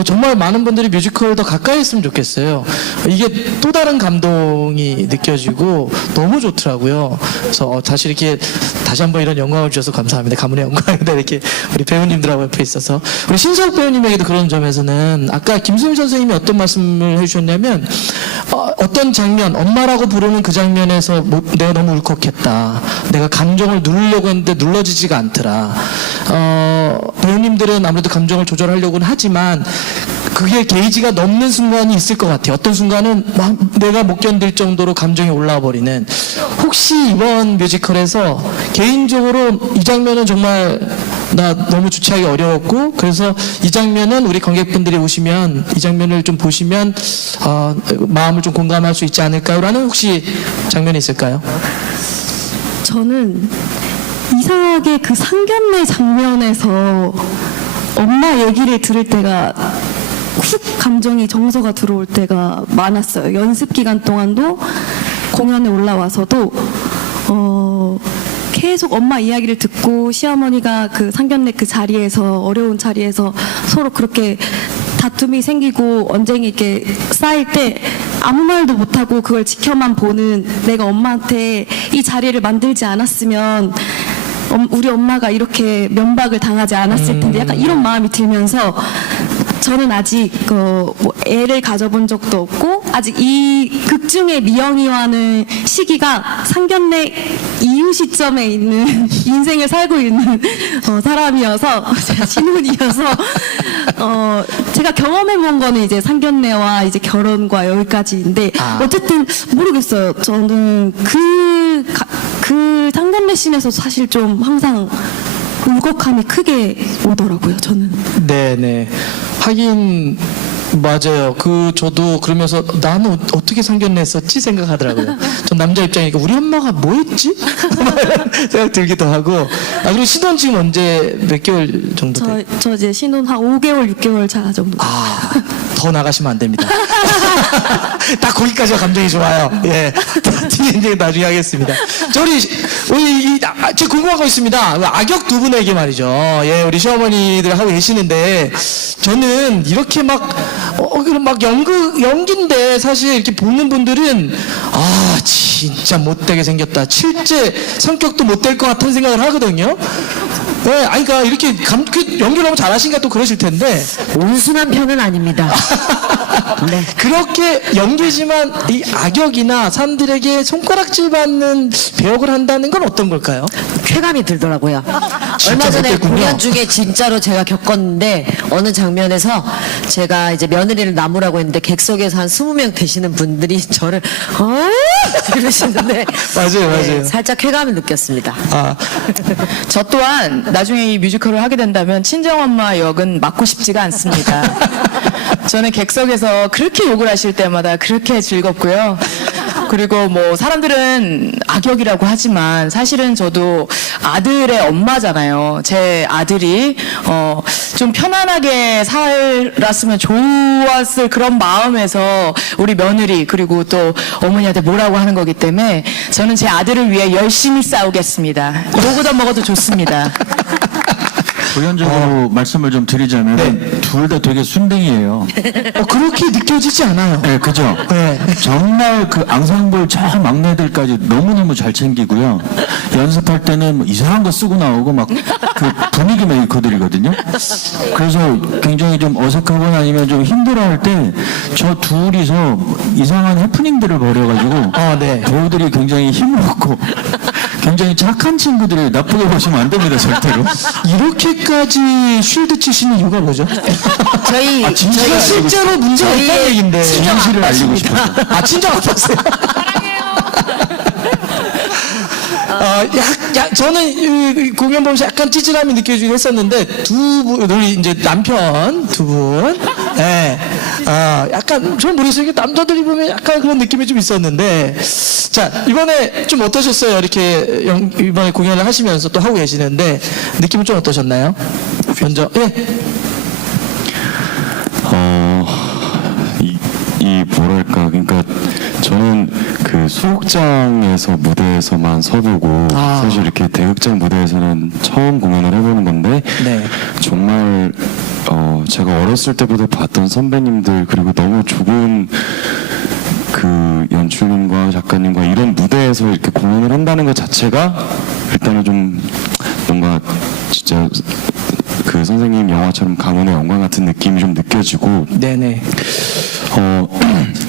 정말 많은 분들이 뮤지컬 더 가까이 했으면 좋겠어요. 이게 또 다른 감동이 느껴지고 너무 좋더라고요. 그래서 다시 이렇게 다시 한번 이런 영광을 주셔서 감사합니다. 가문의 영광입니다. 이렇게 우리 배우님들하고 옆에 있어서 우리 신석 배우님에게도 그런 점에서는 아까 김수미 선생님이 어떤 말씀을 해주셨냐면 어떤 장면 엄마라고 부르는 그 장면에서 내가 너무 울컥했다. 내가 감정을 누르려고 했는데 눌러지지가 않더라. 배우님들은 아무래도 감정을 조절하려고는 하지만 그게 게이지가 넘는 순간이 있을 것 같아요. 어떤 순간은 막 내가 못 견딜 정도로 감정이 올라와 버리는. 혹시 이번 뮤지컬에서 개인적으로 이 장면은 정말 나 너무 주체하기 어려웠고 그래서 이 장면은 우리 관객분들이 오시면 이 장면을 좀 보시면 마음을 좀 공감할 수 있지 않을까요? 라는 혹시 장면이 있을까요? 저는 이상하게 그 상견례 장면에서 엄마 얘기를 들을 때가 훅 감정이 정서가 들어올 때가 많았어요. 연습 기간 동안도 공연에 올라와서도 계속 엄마 이야기를 듣고 시어머니가 그 상견례 그 자리에서 어려운 자리에서 서로 그렇게 다툼이 생기고 언쟁이 이렇게 쌓일 때 아무 말도 못하고 그걸 지켜만 보는 내가 엄마한테 이 자리를 만들지 않았으면 우리 엄마가 이렇게 면박을 당하지 않았을 텐데 약간 이런 마음이 들면서 저는 아직 뭐 애를 가져본 적도 없고 아직 이 극 중에 미영이와는 시기가 상견례 이후 시점에 있는 인생을 살고 있는 사람이어서 제가 신혼이어서 제가 경험해본 거는 이제 상견례와 이제 결혼과 여기까지인데 어쨌든 모르겠어요. 저는 그 상견례 씬에서 사실 좀 항상 울컥함이 크게 오더라고요. 저는. 네네. 하긴 맞아요. 저도 그러면서 나는 어떻게 상견례 했었지 생각하더라고요. 전 남자 입장이니까 우리 엄마가 뭐 했지? 생각 들기도 하고. 그리고 신혼 지금 언제 몇 개월 정도 돼요? 저 이제 신혼 한 5개월, 6개월 차 정도. 더 나가시면 안 됩니다. 딱 거기까지가 감정이 좋아요. 예. 이제 나중에 하겠습니다. 제가 궁금한 거 있습니다. 악역 두 분에게 말이죠. 예, 우리 시어머니들 하고 계시는데, 저는 이렇게 막 연기인데 사실 이렇게 보는 분들은, 진짜 못되게 생겼다. 실제 성격도 못될 것 같은 생각을 하거든요. 네, 그러니까 이렇게 연기를 너무 잘하시니까 또 그러실 텐데. 온순한 편은 아닙니다. 네. 그렇게 연기지만 이 악역이나 사람들에게 손가락질 받는 배역을 한다는 건 어떤 걸까요? 쾌감이 들더라고요. 진짜 얼마 전에 못됐군요. 공연 중에 진짜로 제가 겪었는데 어느 장면에서 제가 이제 며느리를 나무라고 했는데 객석에서 한 20명 되시는 분들이 저를 이러시는데 맞아요. 네, 살짝 쾌감을 느꼈습니다. 저 또한 나중에 이 뮤지컬을 하게 된다면 친정엄마 역은 맡고 싶지가 않습니다. 저는 객석에서 그렇게 욕을 하실 때마다 그렇게 즐겁고요. 그리고 뭐 사람들은 악역이라고 하지만 사실은 저도 아들의 엄마잖아요. 제 아들이 좀 편안하게 살았으면 좋았을 그런 마음에서 우리 며느리 그리고 또 어머니한테 뭐라고 하는 거기 때문에 저는 제 아들을 위해 열심히 싸우겠습니다. 욕을 먹어도 좋습니다. 보편적으로 말씀을 좀 드리자면 둘 다 되게 순둥이에요. 그렇게 느껴지지 않아요. 네, 그죠? 네. 정말 그 앙상블 저 막내들까지 너무너무 잘 챙기고요. 연습할 때는 뭐 이상한 거 쓰고 나오고 막 그 분위기 메이커들이거든요. 그래서 굉장히 좀 어색하거나 아니면 좀 힘들어할 때 저 둘이서 이상한 해프닝들을 벌여가지고 배우들이 굉장히 힘을 얻고 굉장히 착한 친구들이 나쁘게 보시면 안 됩니다, 절대로. 이렇게까지 쉴드 치시는 이유가 뭐죠? 저희 진짜 실제로 문제가 있다는 얘기인데. 진실을 알리고 싶어서. 친정 아팠어요. 저는 이 공연 보면서 약간 찌질함이 느껴지긴 했었는데 우리 이제 남편 두 분, 약간 전 모르겠어요. 남자들이 보면 약간 그런 느낌이 좀 있었는데, 자 이번에 좀 어떠셨어요? 이렇게 이번에 공연을 하시면서 또 하고 계시는데 느낌은 좀 어떠셨나요? 먼저 뭐랄까, 그러니까 저는 그 수국장에서 무대에서만 서보고 사실 이렇게 대극장 무대에서는 처음 공연을 해보는 건데 정말 제가 어렸을 때부터 봤던 선배님들 그리고 너무 좋은 그 연출님과 작가님과 이런 무대에서 이렇게 공연을 한다는 것 자체가 일단은 좀 뭔가 진짜 그 선생님 영화처럼 가문의 영광 같은 느낌이 좀 느껴지고. 네네.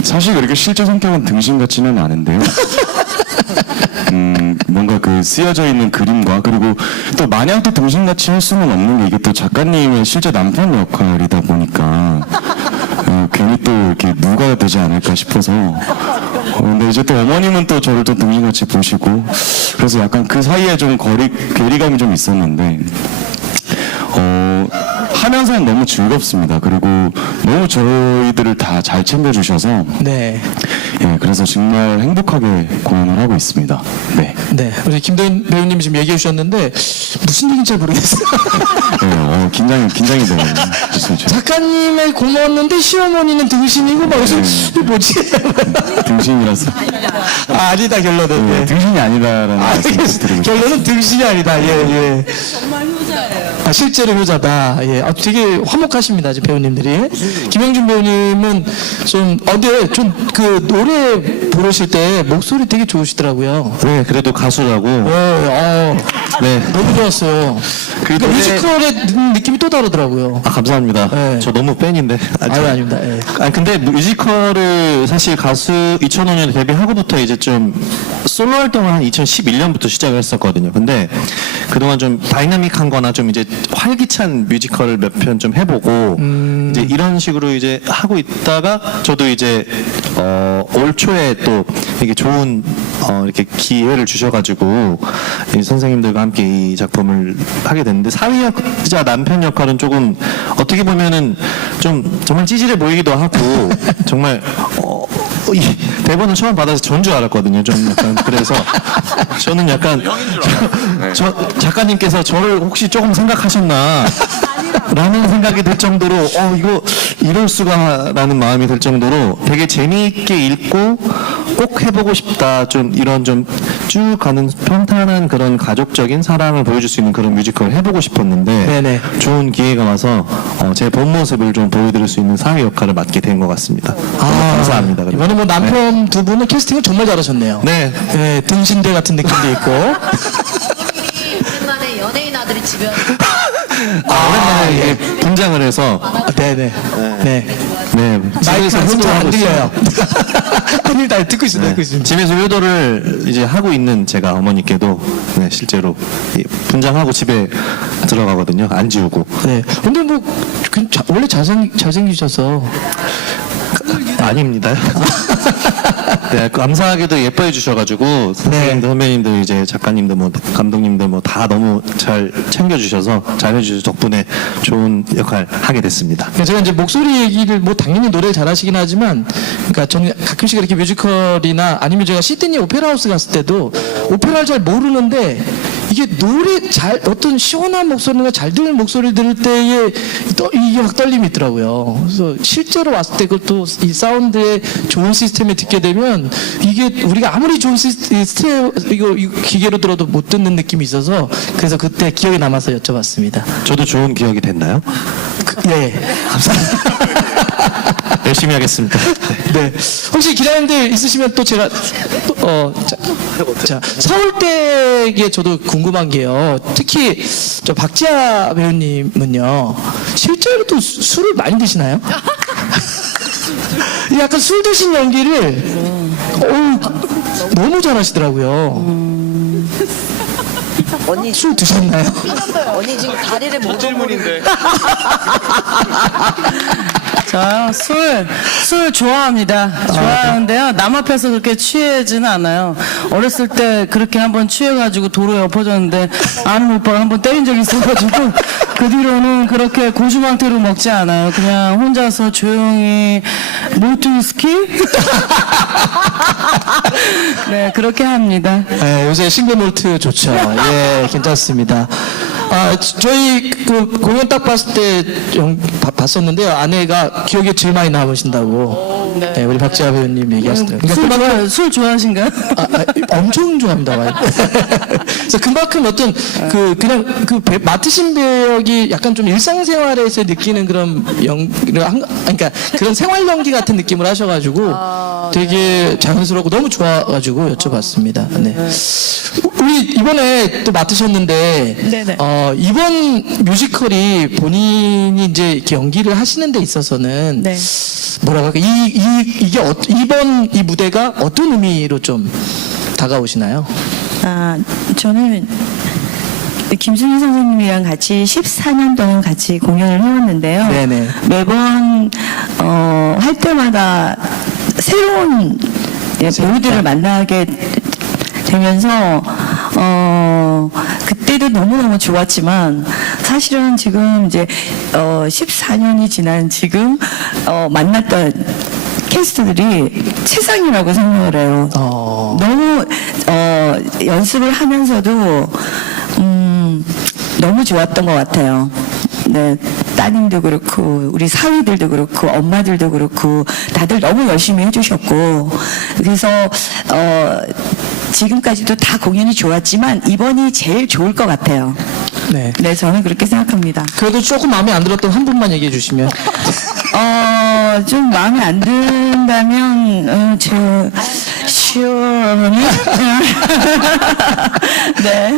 사실 그렇게 실제 성격은 등신 같지는 않은데요. 뭔가 그 쓰여져 있는 그림과 그리고 또 마냥 또 등신같이 할 수는 없는 게 이게 또 작가님의 실제 남편 역할이다 보니까 괜히 또 이렇게 누가 되지 않을까 싶어서 근데 이제 또 어머님은 또 저를 또 등신같이 보시고 그래서 약간 그 사이에 좀 괴리감이 좀 있었는데 하면서는 너무 즐겁습니다. 그리고 너무 저희들을 다 잘 챙겨주셔서 네. 예, 그래서 정말 행복하게 공연을 하고 있습니다. 네. 네. 우리 김도현 배우님이 지금 얘기해 주셨는데 무슨 얘기인지 잘 모르겠어요. 네, 긴장이 돼요. 작가님의 고마웠는데 시어머니는 등신이고 막 무슨 이게 뭐지? 등신이라서. 아니다 결론은. 네, 등신이 아니다라는 말씀을 드리고 싶습니다. 결론은 등신이 아니다. 예. 정말 효자예요. 실제로 효자다. 예. 되게 화목하십니다, 지금 배우님들이. 김영준 배우님은 좀 그 노래 부르실 때 목소리 되게 좋으시더라고요. 네, 그래도 가수라고. 네. 너무 좋았어요. 그 그러니까 뮤지컬의 느낌이 또 다르더라고요. 아, 감사합니다. 네. 저 너무 팬인데. 아닙니다. 예. 아니, 근데 뮤지컬을 사실 가수 2005년에 데뷔하고부터 이제 좀 솔로 활동을 한 2011년부터 시작을 했었거든요. 근데 그동안 좀 다이나믹한 거나 좀 이제 활기찬 뮤지컬을 몇 편 좀 해보고 이제 이런 식으로 이제 하고 있다가 저도 이제 올 초에 또 이게 좋은 이렇게 기회를 주셔가지고 이 선생님들과 함께 이 작품을 하게 됐는데 사위자 남편 역할은 조금 어떻게 보면은 좀 정말 찌질해 보이기도 하고 정말 이 대본을 처음 받아서 전 줄 알았거든요. 좀 약간 그래서 저는 약간 저 작가님께서 저를 혹시 조금 생각하셨나 라는 생각이 들 정도로 이거 이럴 수가라는 마음이 들 정도로 되게 재미있게 읽고 꼭 해보고 싶다. 좀 이런 좀 쭉 가는 평탄한 그런 가족적인 사랑을 보여줄 수 있는 그런 뮤지컬을 해보고 싶었는데 네네. 좋은 기회가 와서 제 본 모습을 좀 보여드릴 수 있는 사회 역할을 맡게 된 것 같습니다. 감사합니다. 그래도. 이번에 뭐 남편 두 분은 캐스팅을 정말 잘하셨네요. 네. 네, 등신대 같은 느낌도 있고. 오랜만에 연예인 아들이 집에 오랜만에 분장을 해서 네네. 네. 네. 집에서 마이크가 안 효도하고 들려요. 있어요. 아니, 나 듣고 있어, 듣고 있습니다. 집에서 효도를 이제 하고 있는 제가 어머니께도 네, 실제로 분장하고 집에 들어가거든요. 안 지우고. 네. 근데 뭐 원래 잘생기셔서 아닙니다. 네, 감사하게도 예뻐해 주셔가지고 선생님들, 선배님들, 이제 작가님들, 뭐 감독님들 뭐 다 너무 잘 챙겨주셔서 잘해주셔서 덕분에 좋은 역할 하게 됐습니다. 제가 이제 목소리 얘기를 뭐 당연히 노래 잘하시긴 하지만, 그러니까 저는 가끔씩 이렇게 뮤지컬이나 아니면 제가 시드니 오페라 하우스 갔을 때도 오페라를 잘 모르는데 이게 노래 잘 어떤 시원한 목소리나 잘 들리는 목소리를 들을 때에 이게 확 떨림이 있더라고요. 그래서 실제로 왔을 때 그것도 이 사운드의 좋은 시스템에 듣게 되면 이게 우리가 아무리 좋은 시스템 이거 기계로 들어도 못 듣는 느낌이 있어서 그래서 그때 기억에 남아서 여쭤봤습니다. 저도 좋은 기억이 됐나요? 네, 감사합니다. 열심히 하겠습니다. 네. 혹시 기자님들 있으시면 또 제가 자, 서울대에 저도 궁금한 게요. 특히 저 박지아 배우님은요. 실제로도 술을 많이 드시나요? 약간 술 드신 연기를 너무 잘하시더라고요. 언니 술 드셨나요? 언니 지금 다리를 못 질문인데. 저요 술 좋아합니다. 좋아하는데요. 남 앞에서 그렇게 취하지는 않아요. 어렸을 때 그렇게 한번 취해가지고 도로에 엎어졌는데 아는 오빠가 한번 때린 적이 있어가지고 그 뒤로는 그렇게 고주망태로 먹지 않아요. 그냥 혼자서 조용히 몰트 위스키? 네, 그렇게 합니다. 네, 요새 싱글몰트 좋죠. 예, 괜찮습니다. 저희 그 공연 딱 봤을 때 봤었는데요. 아내가 기억에 제일 많이 남으신다고. 네, 우리 박지아 배우님 얘기하시더라고요. 그러니까 술 좋아하신가요? 엄청 좋아합니다. 그래서 그만큼 어떤 그냥 맡으신 배역이 약간 좀 일상생활에서 느끼는 그런 그러니까 그런 생활 연기 같은 느낌을 하셔가지고 되게 자연스럽고 너무 좋아가지고 여쭤봤습니다. 네. 우리 이번에 또 맡으셨는데 네네. 이번 뮤지컬이 본인이 이제 이렇게 연기를 하시는 데 있어서는 네. 뭐라고 할까 이게 이번 이 무대가 어떤 의미로 좀 다가오시나요? 저는 김수민 선생님이랑 같이 14년 동안 같이 공연을 해왔는데요. 네네. 매번 할 때마다 새로운 배우들을 만나게 되면서 그때도 너무너무 좋았지만 사실은 지금 이제 14년이 지난 지금 만났던 캐스트들이 최상이라고 생각을 해요. 너무 연습을 하면서도 너무 좋았던 것 같아요. 네, 따님도 그렇고 우리 사위들도 그렇고 엄마들도 그렇고 다들 너무 열심히 해주셨고 그래서 지금까지도 다 공연이 좋았지만 이번이 제일 좋을 것 같아요. 네. 네, 저는 그렇게 생각합니다. 그래도 조금 마음에 안 들었던 한 분만 얘기해 주시면. 좀 마음에 안 든다면 시원해. 네.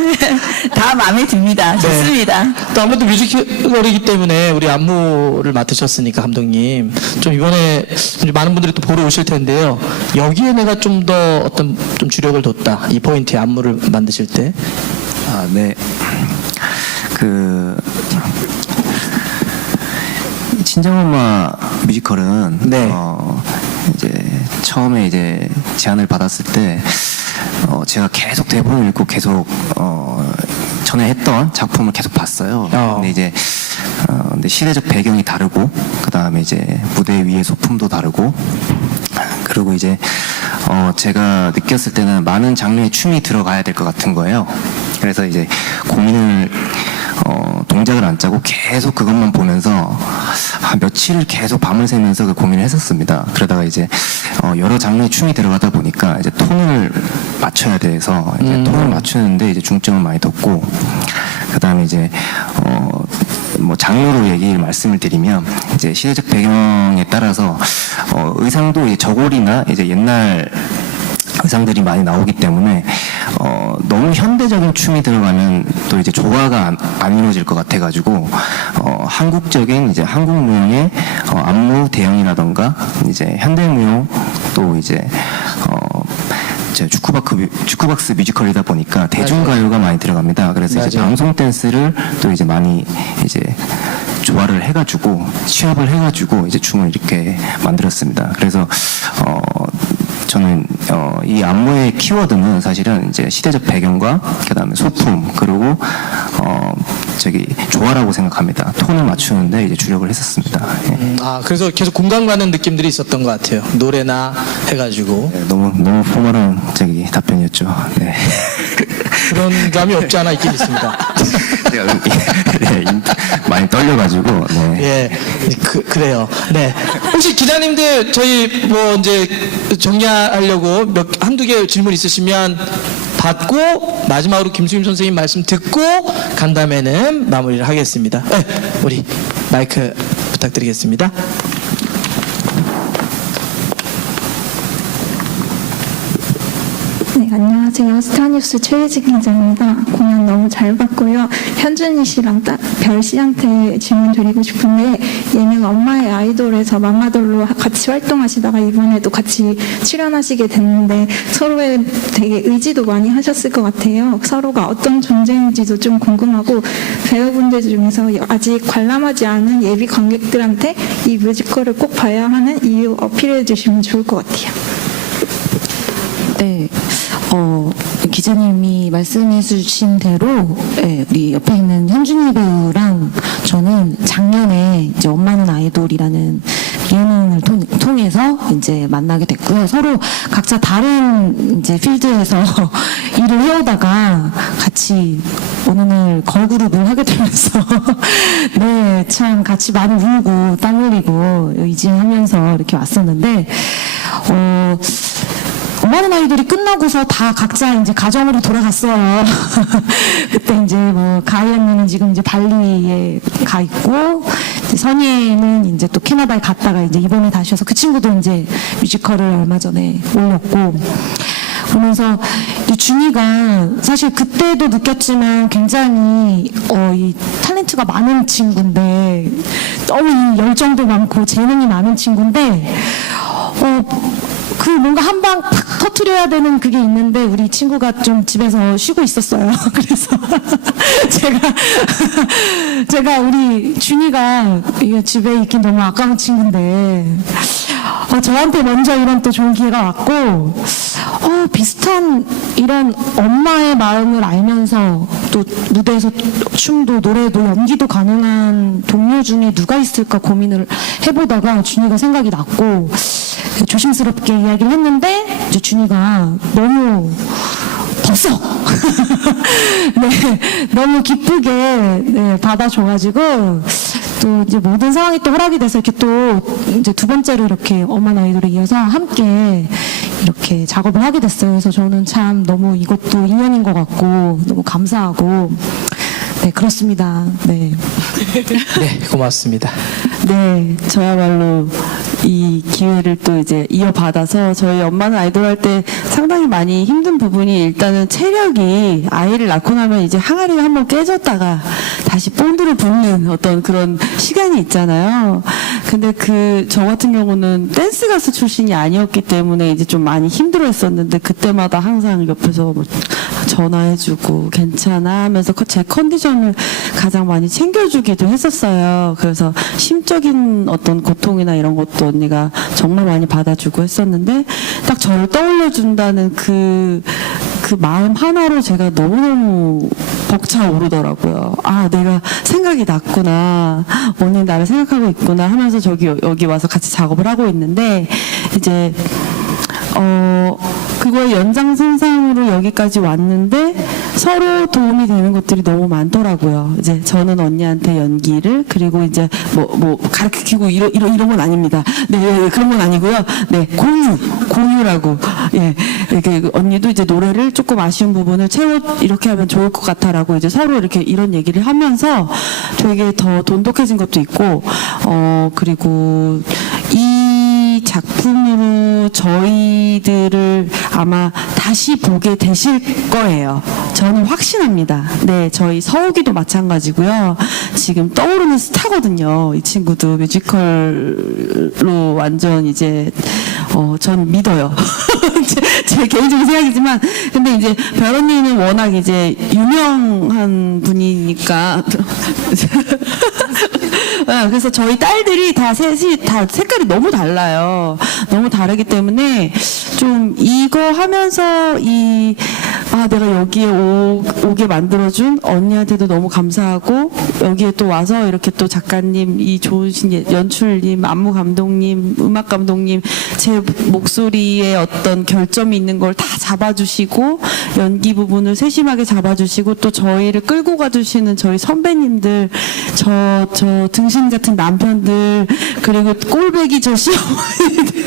다 마음에 듭니다. 좋습니다. 또 아무래도 뮤지컬이기 때문에 우리 안무를 맡으셨으니까 감독님 좀 이번에 이제 많은 분들이 또 보러 오실 텐데요. 여기에 내가 좀 더 어떤 좀 주력을 뒀다. 이 포인트에 안무를 만드실 때. 아, 네. 친정엄마 뮤지컬은 이제 처음에 이제 제안을 받았을 때 제가 계속 대본을 읽고 계속 전에 했던 작품을 계속 봤어요. 근데 이제 근데 시대적 배경이 다르고 그 다음에 이제 무대 위의 소품도 다르고 그리고 이제 제가 느꼈을 때는 많은 장르의 춤이 들어가야 될 것 같은 거예요. 그래서 이제 고민을 동작을 안 짜고 계속 그것만 보면서 한 며칠을 계속 밤을 새면서 그 고민을 했었습니다. 그러다가 이제 여러 장르의 춤이 들어가다 보니까 이제 톤을 맞춰야 돼서 이제 톤을 맞추는데 이제 중점을 많이 뒀고 그 다음에 이제 뭐 장르로 말씀을 드리면 이제 시대적 배경에 따라서 의상도 이제 저고리나 이제 옛날 의상들이 많이 나오기 때문에 너무 현대적인 춤이 들어가면 또 이제 조화가 안 이루어질 것 같아가지고 한국적인 이제 한국 무용의 안무 대형이라던가 이제 현대 무용 또 이제 주크박스 뮤지컬이다 보니까 대중가요가 많이 들어갑니다. 그래서 이제 방송 댄스를 또 이제 많이 이제 조화를 해가지고 취합을 해가지고 이제 춤을 이렇게 만들었습니다. 그래서 저는 이 안무의 키워드는 사실은 이제 시대적 배경과 그다음에 소품 그리고 조화라고 생각합니다. 톤을 맞추는데 이제 주력을 했었습니다. 예. 그래서 계속 공감 가는 느낌들이 있었던 것 같아요. 노래나 해가지고. 네, 너무 포멀한 답변이었죠. 네. 그런 감이 없지 않아 있긴 있습니다. 많이 떨려가지고. 네. 예, 그래요. 네. 혹시 기자님들 저희 뭐 이제 정리하려고 한두 개 질문 있으시면 받고 마지막으로 김수임 선생님 말씀 듣고 간 다음에는 마무리를 하겠습니다. 네, 우리 마이크 부탁드리겠습니다. 네, 안녕하세요. 스타뉴스 최혜지 기자입니다. 공연 너무 잘 봤고요. 현준이 씨랑 별 씨한테 질문 드리고 싶은데 예능 엄마의 아이돌에서 맘마돌로 같이 활동하시다가 이번에도 같이 출연하시게 됐는데 서로의 되게 의지도 많이 하셨을 것 같아요. 서로가 어떤 존재인지도 좀 궁금하고 배우분들 중에서 아직 관람하지 않은 예비 관객들한테 이 뮤지컬을 꼭 봐야 하는 이유 어필해 주시면 좋을 것 같아요. 네, 기자님이 말씀해 주신 대로, 우리 옆에 있는 현준이 배우랑 저는 작년에 이제 엄마는 아이돌이라는 예능을 통해서 이제 만나게 됐고요. 서로 각자 다른 이제 필드에서 일을 해오다가 같이 어느 날 걸그룹을 하게 되면서 네, 참 같이 많이 울고 땀 흘리고 이지하면서 이렇게 왔었는데, 엄마는 아이돌이 끝나고서 다 각자 이제 가정으로 돌아갔어요. 그때 이제 뭐 가희 언니는 지금 이제 발리에 가 있고, 이제 선예는 이제 또 캐나다에 갔다가 이제 이번에 다시 와서 그 친구도 이제 뮤지컬을 얼마 전에 올렸고, 그러면서 이 준이가 사실 그때도 느꼈지만 굉장히 이 탤런트가 많은 친구인데 너무 열정도 많고 재능이 많은 친구인데 그 뭔가 한 방 팍 터트려야 되는 그게 있는데 우리 친구가 좀 집에서 쉬고 있었어요. 그래서 제가 우리 준이가 집에 있긴 너무 아까운 친구인데 저한테 먼저 이런 또 좋은 기회가 왔고 비슷한 이런 엄마의 마음을 알면서 또 무대에서 춤도 노래도 연기도 가능한 동료 중에 누가 있을까 고민을 해보다가 준이가 생각이 났고 조심스럽게 이야기를 했는데 이제 준이가 너무 벌써 네, 너무 기쁘게 네, 받아줘가지고 또 이제 모든 상황이 또 허락이 돼서 이렇게 또 이제 두 번째로 이렇게 엄마는 아이돌에 이어서 함께 이렇게 작업을 하게 됐어요. 그래서 저는 참 너무 이것도 인연인 것 같고 너무 감사하고 네 그렇습니다. 네. 네, 고맙습니다. 네, 저야말로 이 이 기회를 또 이제 이어받아서 저희 엄마는 아이돌 할 때 상당히 많이 힘든 부분이 일단은 체력이 아이를 낳고 나면 이제 항아리가 한번 깨졌다가 다시 본드를 붓는 어떤 그런 시간이 있잖아요. 근데 저 같은 경우는 댄스 가수 출신이 아니었기 때문에 이제 좀 많이 힘들어 했었는데 그때마다 항상 옆에서 뭐 전화해주고 괜찮아 하면서 제 컨디션을 가장 많이 챙겨주기도 했었어요. 그래서 심적인 어떤 고통이나 이런 것도 언니가 정말 많이 받아주고 했었는데 딱 저를 떠올려준다는 그 마음 하나로 제가 너무너무 벅차오르더라고요. 아, 내가 생각이 났구나. 언니 나를 생각하고 있구나 하면서 여기 와서 같이 작업을 하고 있는데 이제 그거의 연장선상으로 여기까지 왔는데 서로 도움이 되는 것들이 너무 많더라고요. 이제 저는 언니한테 연기를 그리고 이제 뭐 가르치고 이런 건 아닙니다. 네, 그런 건 아니고요. 네, 공유라고. 예, 이렇게 언니도 이제 노래를 조금 아쉬운 부분을 이렇게 하면 좋을 것 같아라고 이제 서로 이렇게 이런 얘기를 하면서 되게 더 돈독해진 것도 있고, 그리고 이 작품으로 저희들을 아마 다시 보게 되실 거예요. 저는 확신합니다. 네, 저희 서욱이도 마찬가지고요. 지금 떠오르는 스타거든요. 이 친구도 뮤지컬로 완전 이제 전 믿어요. 제 개인적인 생각이지만, 근데 이제 별 언니는 워낙 이제 유명한 분이니까. 그래서 저희 딸들이 셋이 다 색깔이 너무 달라요. 너무 다르기 때문에 좀 이거 하면서 내가 여기에 오게 만들어준 언니한테도 너무 감사하고, 여기에 또 와서 이렇게 또 작가님, 이 좋으신 연출님, 안무 감독님, 음악 감독님, 제 목소리에 어떤 결점이 있는 걸 다 잡아주시고, 연기 부분을 세심하게 잡아주시고, 또 저희를 끌고 가주시는 저희 선배님들, 저 등신 같은 남편들, 그리고 꼴배기 저 시어머니들,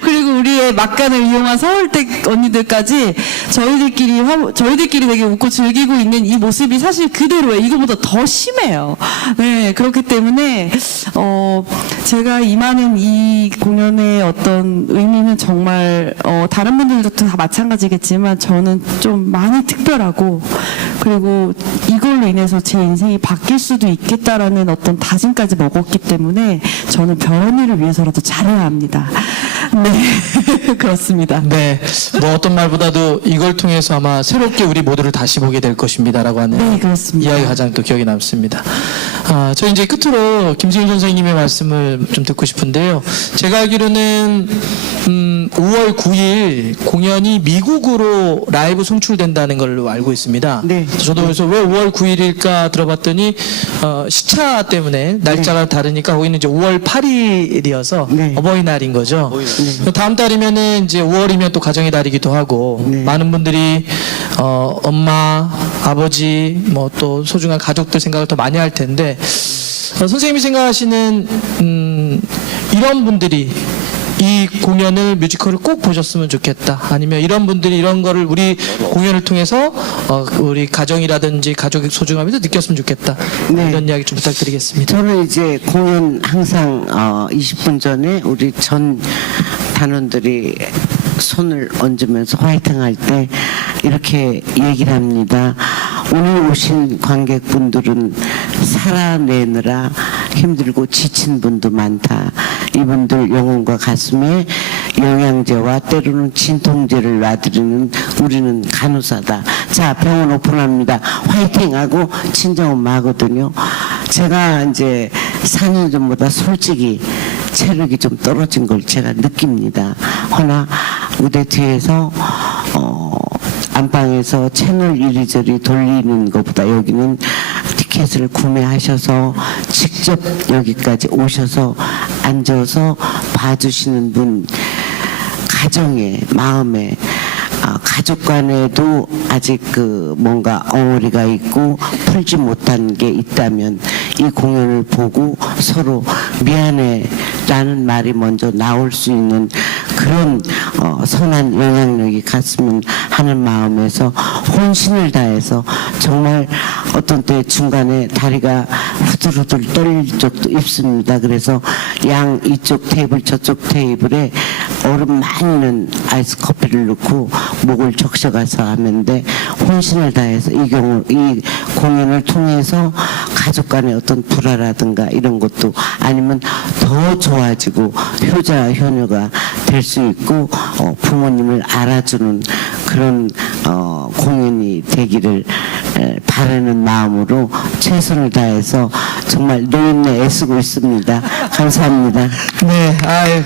그리고 우리의 막간을 이용한 서울대 언니들까지 저희들끼리 되게 웃고 즐기고 있는 이 모습이 사실 그대로예요. 이거보다 더 심해요. 네, 그렇기 때문에 제가 임하는 이 공연의 어떤 의미는 정말 다른 분들도 다 마찬가지겠지만 저는 좀 많이 특별하고, 그리고 이걸로 인해서 제 인생이 바뀔 수도 있겠다라는 어떤 다짐까지 먹었기 때문에 저는 별 언니를 위해서라도 잘해야 합니다. 네, 그렇습니다. 네, 뭐 어떤 말보다도 이걸 통해서 아마 새롭게 우리 모두를 다시 보게 될 것입니다라고 하는 네, 그렇습니다. 이야기가 가장 또 기억에 남습니다. 저 이제 끝으로 김승윤 선생님의 말씀을 좀 듣고 싶은데요. 제가 알기로는 5월 9일 공연이 미국으로 라이브 송출된다는 걸로 알고 있습니다. 네. 저도 그래서 왜 5월 9일일까 들어봤더니 시차 때문에 날짜가 다르니까 거기는 이제 5월 8일이어서 어버이날인 거죠. 다음 달이면은 이제 5월이면 또 가정의 달이기도 하고 많은 분들이 엄마, 아버지, 뭐 또 소중한 가족들 생각을 더 많이 할 텐데 선생님이 생각하시는 이런 분들이 이 공연을 뮤지컬을 꼭 보셨으면 좋겠다. 아니면 이런 분들이 이런 거를 우리 공연을 통해서 우리 가정이라든지 가족의 소중함에서 느꼈으면 좋겠다. 이런 이야기 좀 부탁드리겠습니다. 저는 이제 공연 항상 20분 전에 우리 전 단원들이 손을 얹으면서 화이팅 할 때 이렇게 얘기를 합니다. 오늘 오신 관객분들은 살아내느라 힘들고 지친 분도 많다. 이분들 영혼과 가슴에 영양제와 때로는 진통제를 놔드리는 우리는 간호사다. 자, 병원 오픈합니다. 화이팅하고 친정엄마 하거든요. 제가 이제 4년 전보다 솔직히 체력이 좀 떨어진 걸 제가 느낍니다. 허나 무대 뒤에서 안방에서 채널 이리저리 돌리는 것보다 여기는 티켓을 구매하셔서 직접 여기까지 오셔서 앉아서 봐주시는 분, 가정에, 마음에, 가족 간에도 아직 뭔가 엉어리가 있고 풀지 못한 게 있다면 이 공연을 보고 서로 미안해 라는 말이 먼저 나올 수 있는 그런 선한 영향력이 갔으면 하는 마음에서 혼신을 다해서 정말 어떤 때 중간에 다리가 후들후들 떨릴 적도 있습니다. 그래서 양 이쪽 테이블 저쪽 테이블에 얼음 많이 넣은 아이스 커피를 넣고 목을 적셔가서 하는데 혼신을 다해서 이 공연을 통해서 가족 간의 어떤 불화라든가 이런 것도 아니면 더 좋아지고 효자와 효녀가 될 수 있고 부모님을 알아주는 그런 공연이 되기를 바라는 마음으로 최선을 다해서 정말 노인네 애쓰고 있습니다. 감사합니다. 네, 아유.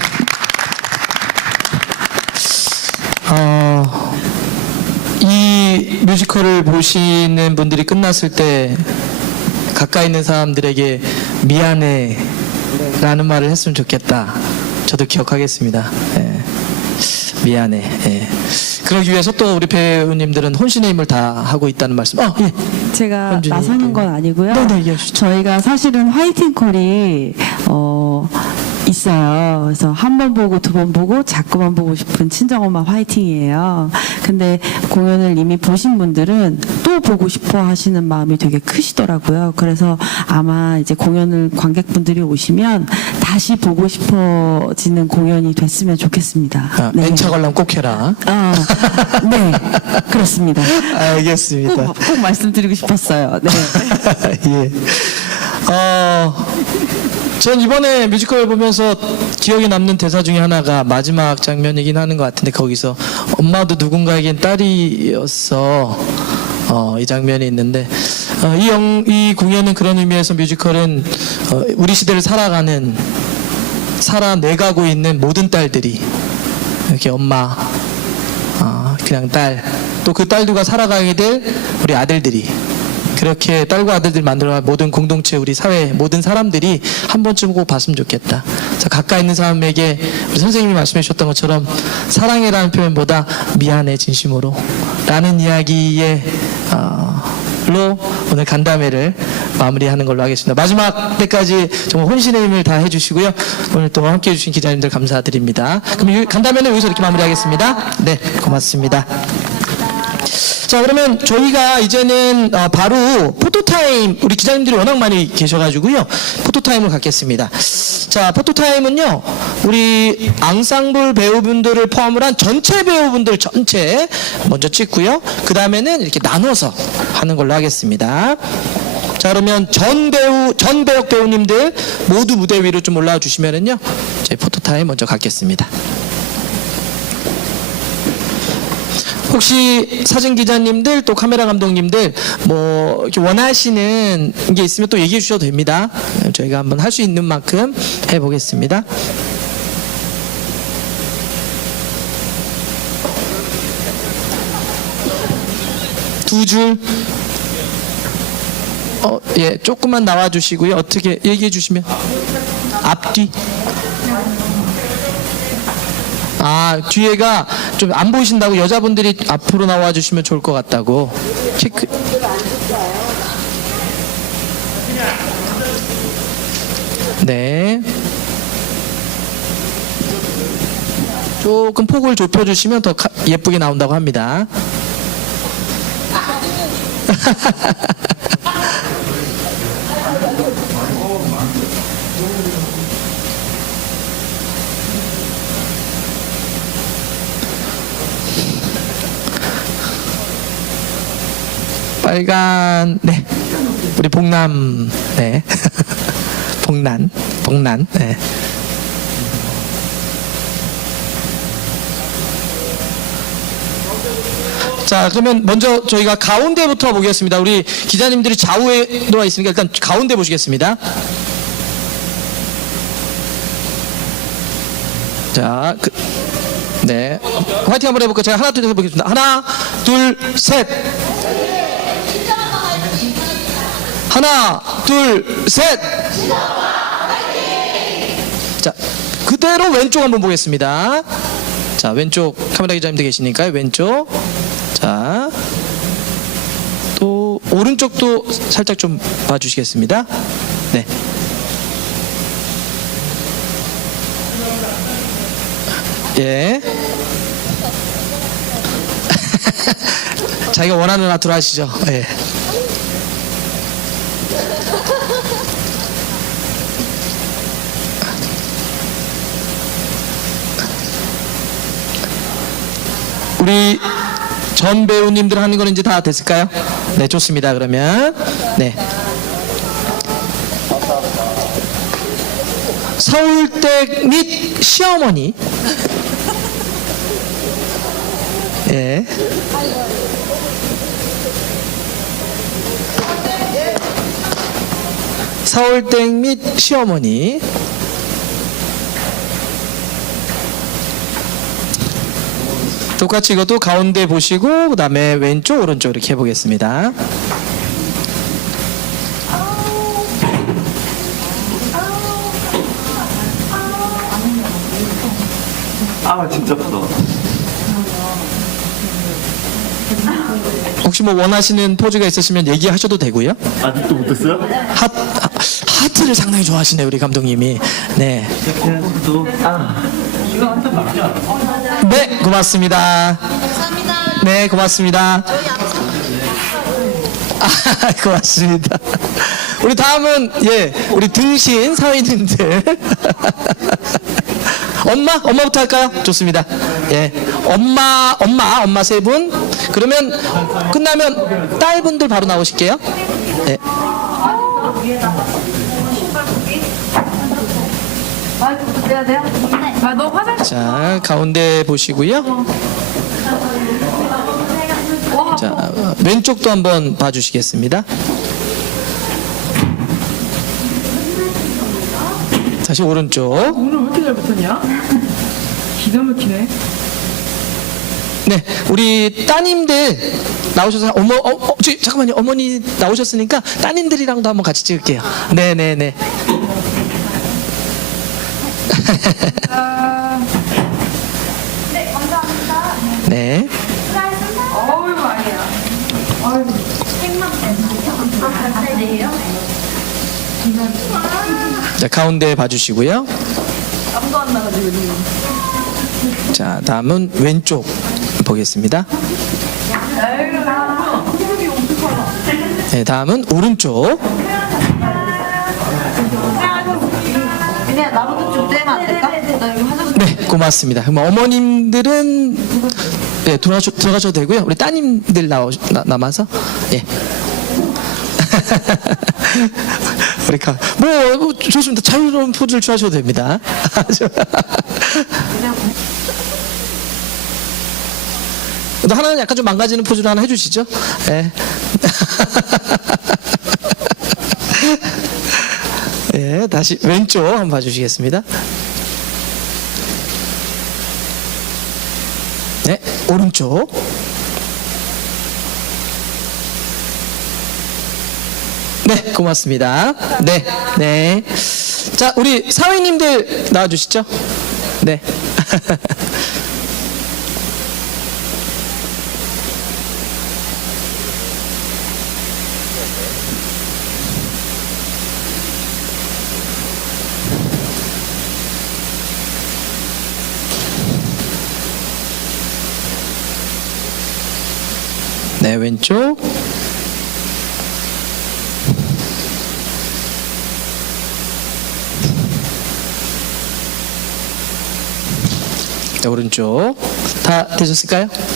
이 뮤지컬을 보시는 분들이 끝났을 때 가까이 있는 사람들에게 미안해 라는 말을 했으면 좋겠다. 저도 기억하겠습니다. 예. 미안해. 예. 그러기 위해서 또 우리 배우님들은 혼신의 힘을 다 하고 있다는 말씀. 예. 제가 현준이, 나서는 건 아니고요. 네, 얘기하시죠. 저희가 사실은 화이팅 콜이 있어요. 그래서 한 번 보고 두 번 보고 자꾸만 보고 싶은 친정엄마 화이팅이에요. 근데 공연을 이미 보신 분들은 또 보고 싶어 하시는 마음이 되게 크시더라고요. 그래서 아마 이제 공연을 관객분들이 오시면 다시 보고 싶어지는 공연이 됐으면 좋겠습니다. N차 관람 꼭 해라. 네, 그렇습니다. 알겠습니다. 꼭 말씀드리고 싶었어요. 네. 예. 전 이번에 뮤지컬 보면서 기억에 남는 대사 중에 하나가 마지막 장면이긴 하는 것 같은데 거기서 엄마도 누군가에겐 딸이었어. 이 장면이 있는데 이 공연은 그런 의미에서 뮤지컬은 우리 시대를 살아내가고 있는 모든 딸들이 이렇게 엄마, 그냥 딸, 또 그 딸들과 살아가게 될 우리 아들들이 그렇게 딸과 아들들 만들어갈 모든 공동체 우리 사회 모든 사람들이 한 번쯤 꼭 봤으면 좋겠다. 자, 가까이 있는 사람에게 우리 선생님이 말씀해 주셨던 것처럼 사랑해라는 표현보다 미안해 진심으로 라는 이야기에 로 오늘 간담회를 마무리하는 걸로 하겠습니다. 마지막 때까지 정말 혼신의 힘을 다 해주시고요. 오늘 또 함께해 주신 기자님들 감사드립니다. 그럼 간담회는 여기서 이렇게 마무리하겠습니다. 네, 고맙습니다. 자, 그러면 저희가 이제는 바로 포토타임, 우리 기자님들이 워낙 많이 계셔가지고요. 포토타임을 갖겠습니다. 자, 포토타임은요, 우리 앙상블 배우분들을 포함을 한 전체 배우분들 전체 먼저 찍고요. 그 다음에는 이렇게 나눠서 하는 걸로 하겠습니다. 자, 그러면 전 배역 배우님들 모두 무대 위로 좀 올라와 주시면은요, 저희 포토타임 먼저 갖겠습니다. 혹시 사진 기자님들 또 카메라 감독님들 뭐 이렇게 원하시는 게 있으면 또 얘기해 주셔도 됩니다. 저희가 한번 할 수 있는 만큼 해보겠습니다. 두 줄. 예, 조금만 나와 주시고요. 어떻게 얘기해 주시면 앞뒤. 뒤에가 좀 안 보이신다고 여자분들이 앞으로 나와 주시면 좋을 것 같다고. 체크. 네. 조금 폭을 좁혀 주시면 더 예쁘게 나온다고 합니다. 빨간, 네. 우리 복남, 네. 복난, 네. 자, 그러면 먼저 저희가 가운데부터 보겠습니다. 우리 기자님들이 좌우에 놓아 있으니까 일단 가운데 보시겠습니다. 자, 네. 화이팅 한번 해볼까요? 제가 하나, 둘, 셋 해보겠습니다. 하나, 둘, 셋. 하나, 둘, 셋. 자, 그대로 왼쪽 한번 보겠습니다. 자, 왼쪽 카메라 기자님들 계시니까요. 왼쪽. 자, 또 오른쪽도 살짝 좀 봐주시겠습니다. 네. 예. 자기가 원하는 아트로 하시죠. 예. 우리 전 배우님들 하는 거는 이제 다 됐을까요? 네, 좋습니다. 그러면 네. 서울댁 및 시어머니. 예. 서울댁 및 시어머니. 똑같이 이것도 가운데 보시고 그 다음에 왼쪽 오른쪽 이렇게 해보겠습니다. 아 진짜 크다. 혹시 뭐 원하시는 포즈가 있으시면 얘기하셔도 되고요. 아직도 못했어요? 하트를 상당히 좋아하시네요, 우리 감독님이. 네. 네, 고맙습니다. 네, 고맙습니다. 고맙습니다. 우리 다음은 우리 등신 사회인들. 엄마부터 할까요? 좋습니다. 예, 엄마 세 분. 그러면 끝나면 딸분들 바로 나오실게요. 예. 자, 가운데 보시고요. 자, 왼쪽도 한번 봐주시겠습니다. 다시 오른쪽. 오늘 왜 이렇게 잘 붙었냐? 기가 막히네. 네, 우리 따님들 나오셔서 잠깐만요. 어머니 나오셨으니까 따님들이랑도 한번 같이 찍을게요. 네네네. 네, 감사합니다. 네. 어우, 아니야. 어우, 생만 뺐나요? 자, 가운데 봐주시고요. 아무도 안 나가지고. 자, 다음은 왼쪽 보겠습니다. 네, 다음은 오른쪽. 그냥 나보고 좀 떼면 안 될까? 나 여기 화장실. 네, 고맙습니다. 그럼 어머님들은 들어가셔도 되고요. 우리 따님들 남아서 예. 우리 뭐 좋습니다. 자유로운 포즈를 취하셔도 됩니다. 하나는 약간 좀 망가지는 포즈를 하나 해주시죠. 예. 예, 다시 왼쪽 한번 봐주시겠습니다. 네, 오른쪽. 네, 고맙습니다. 네, 네. 자, 우리 사회님들 나와주시죠. 네. 네, 왼쪽. 네, 오른쪽. 다 되셨을까요?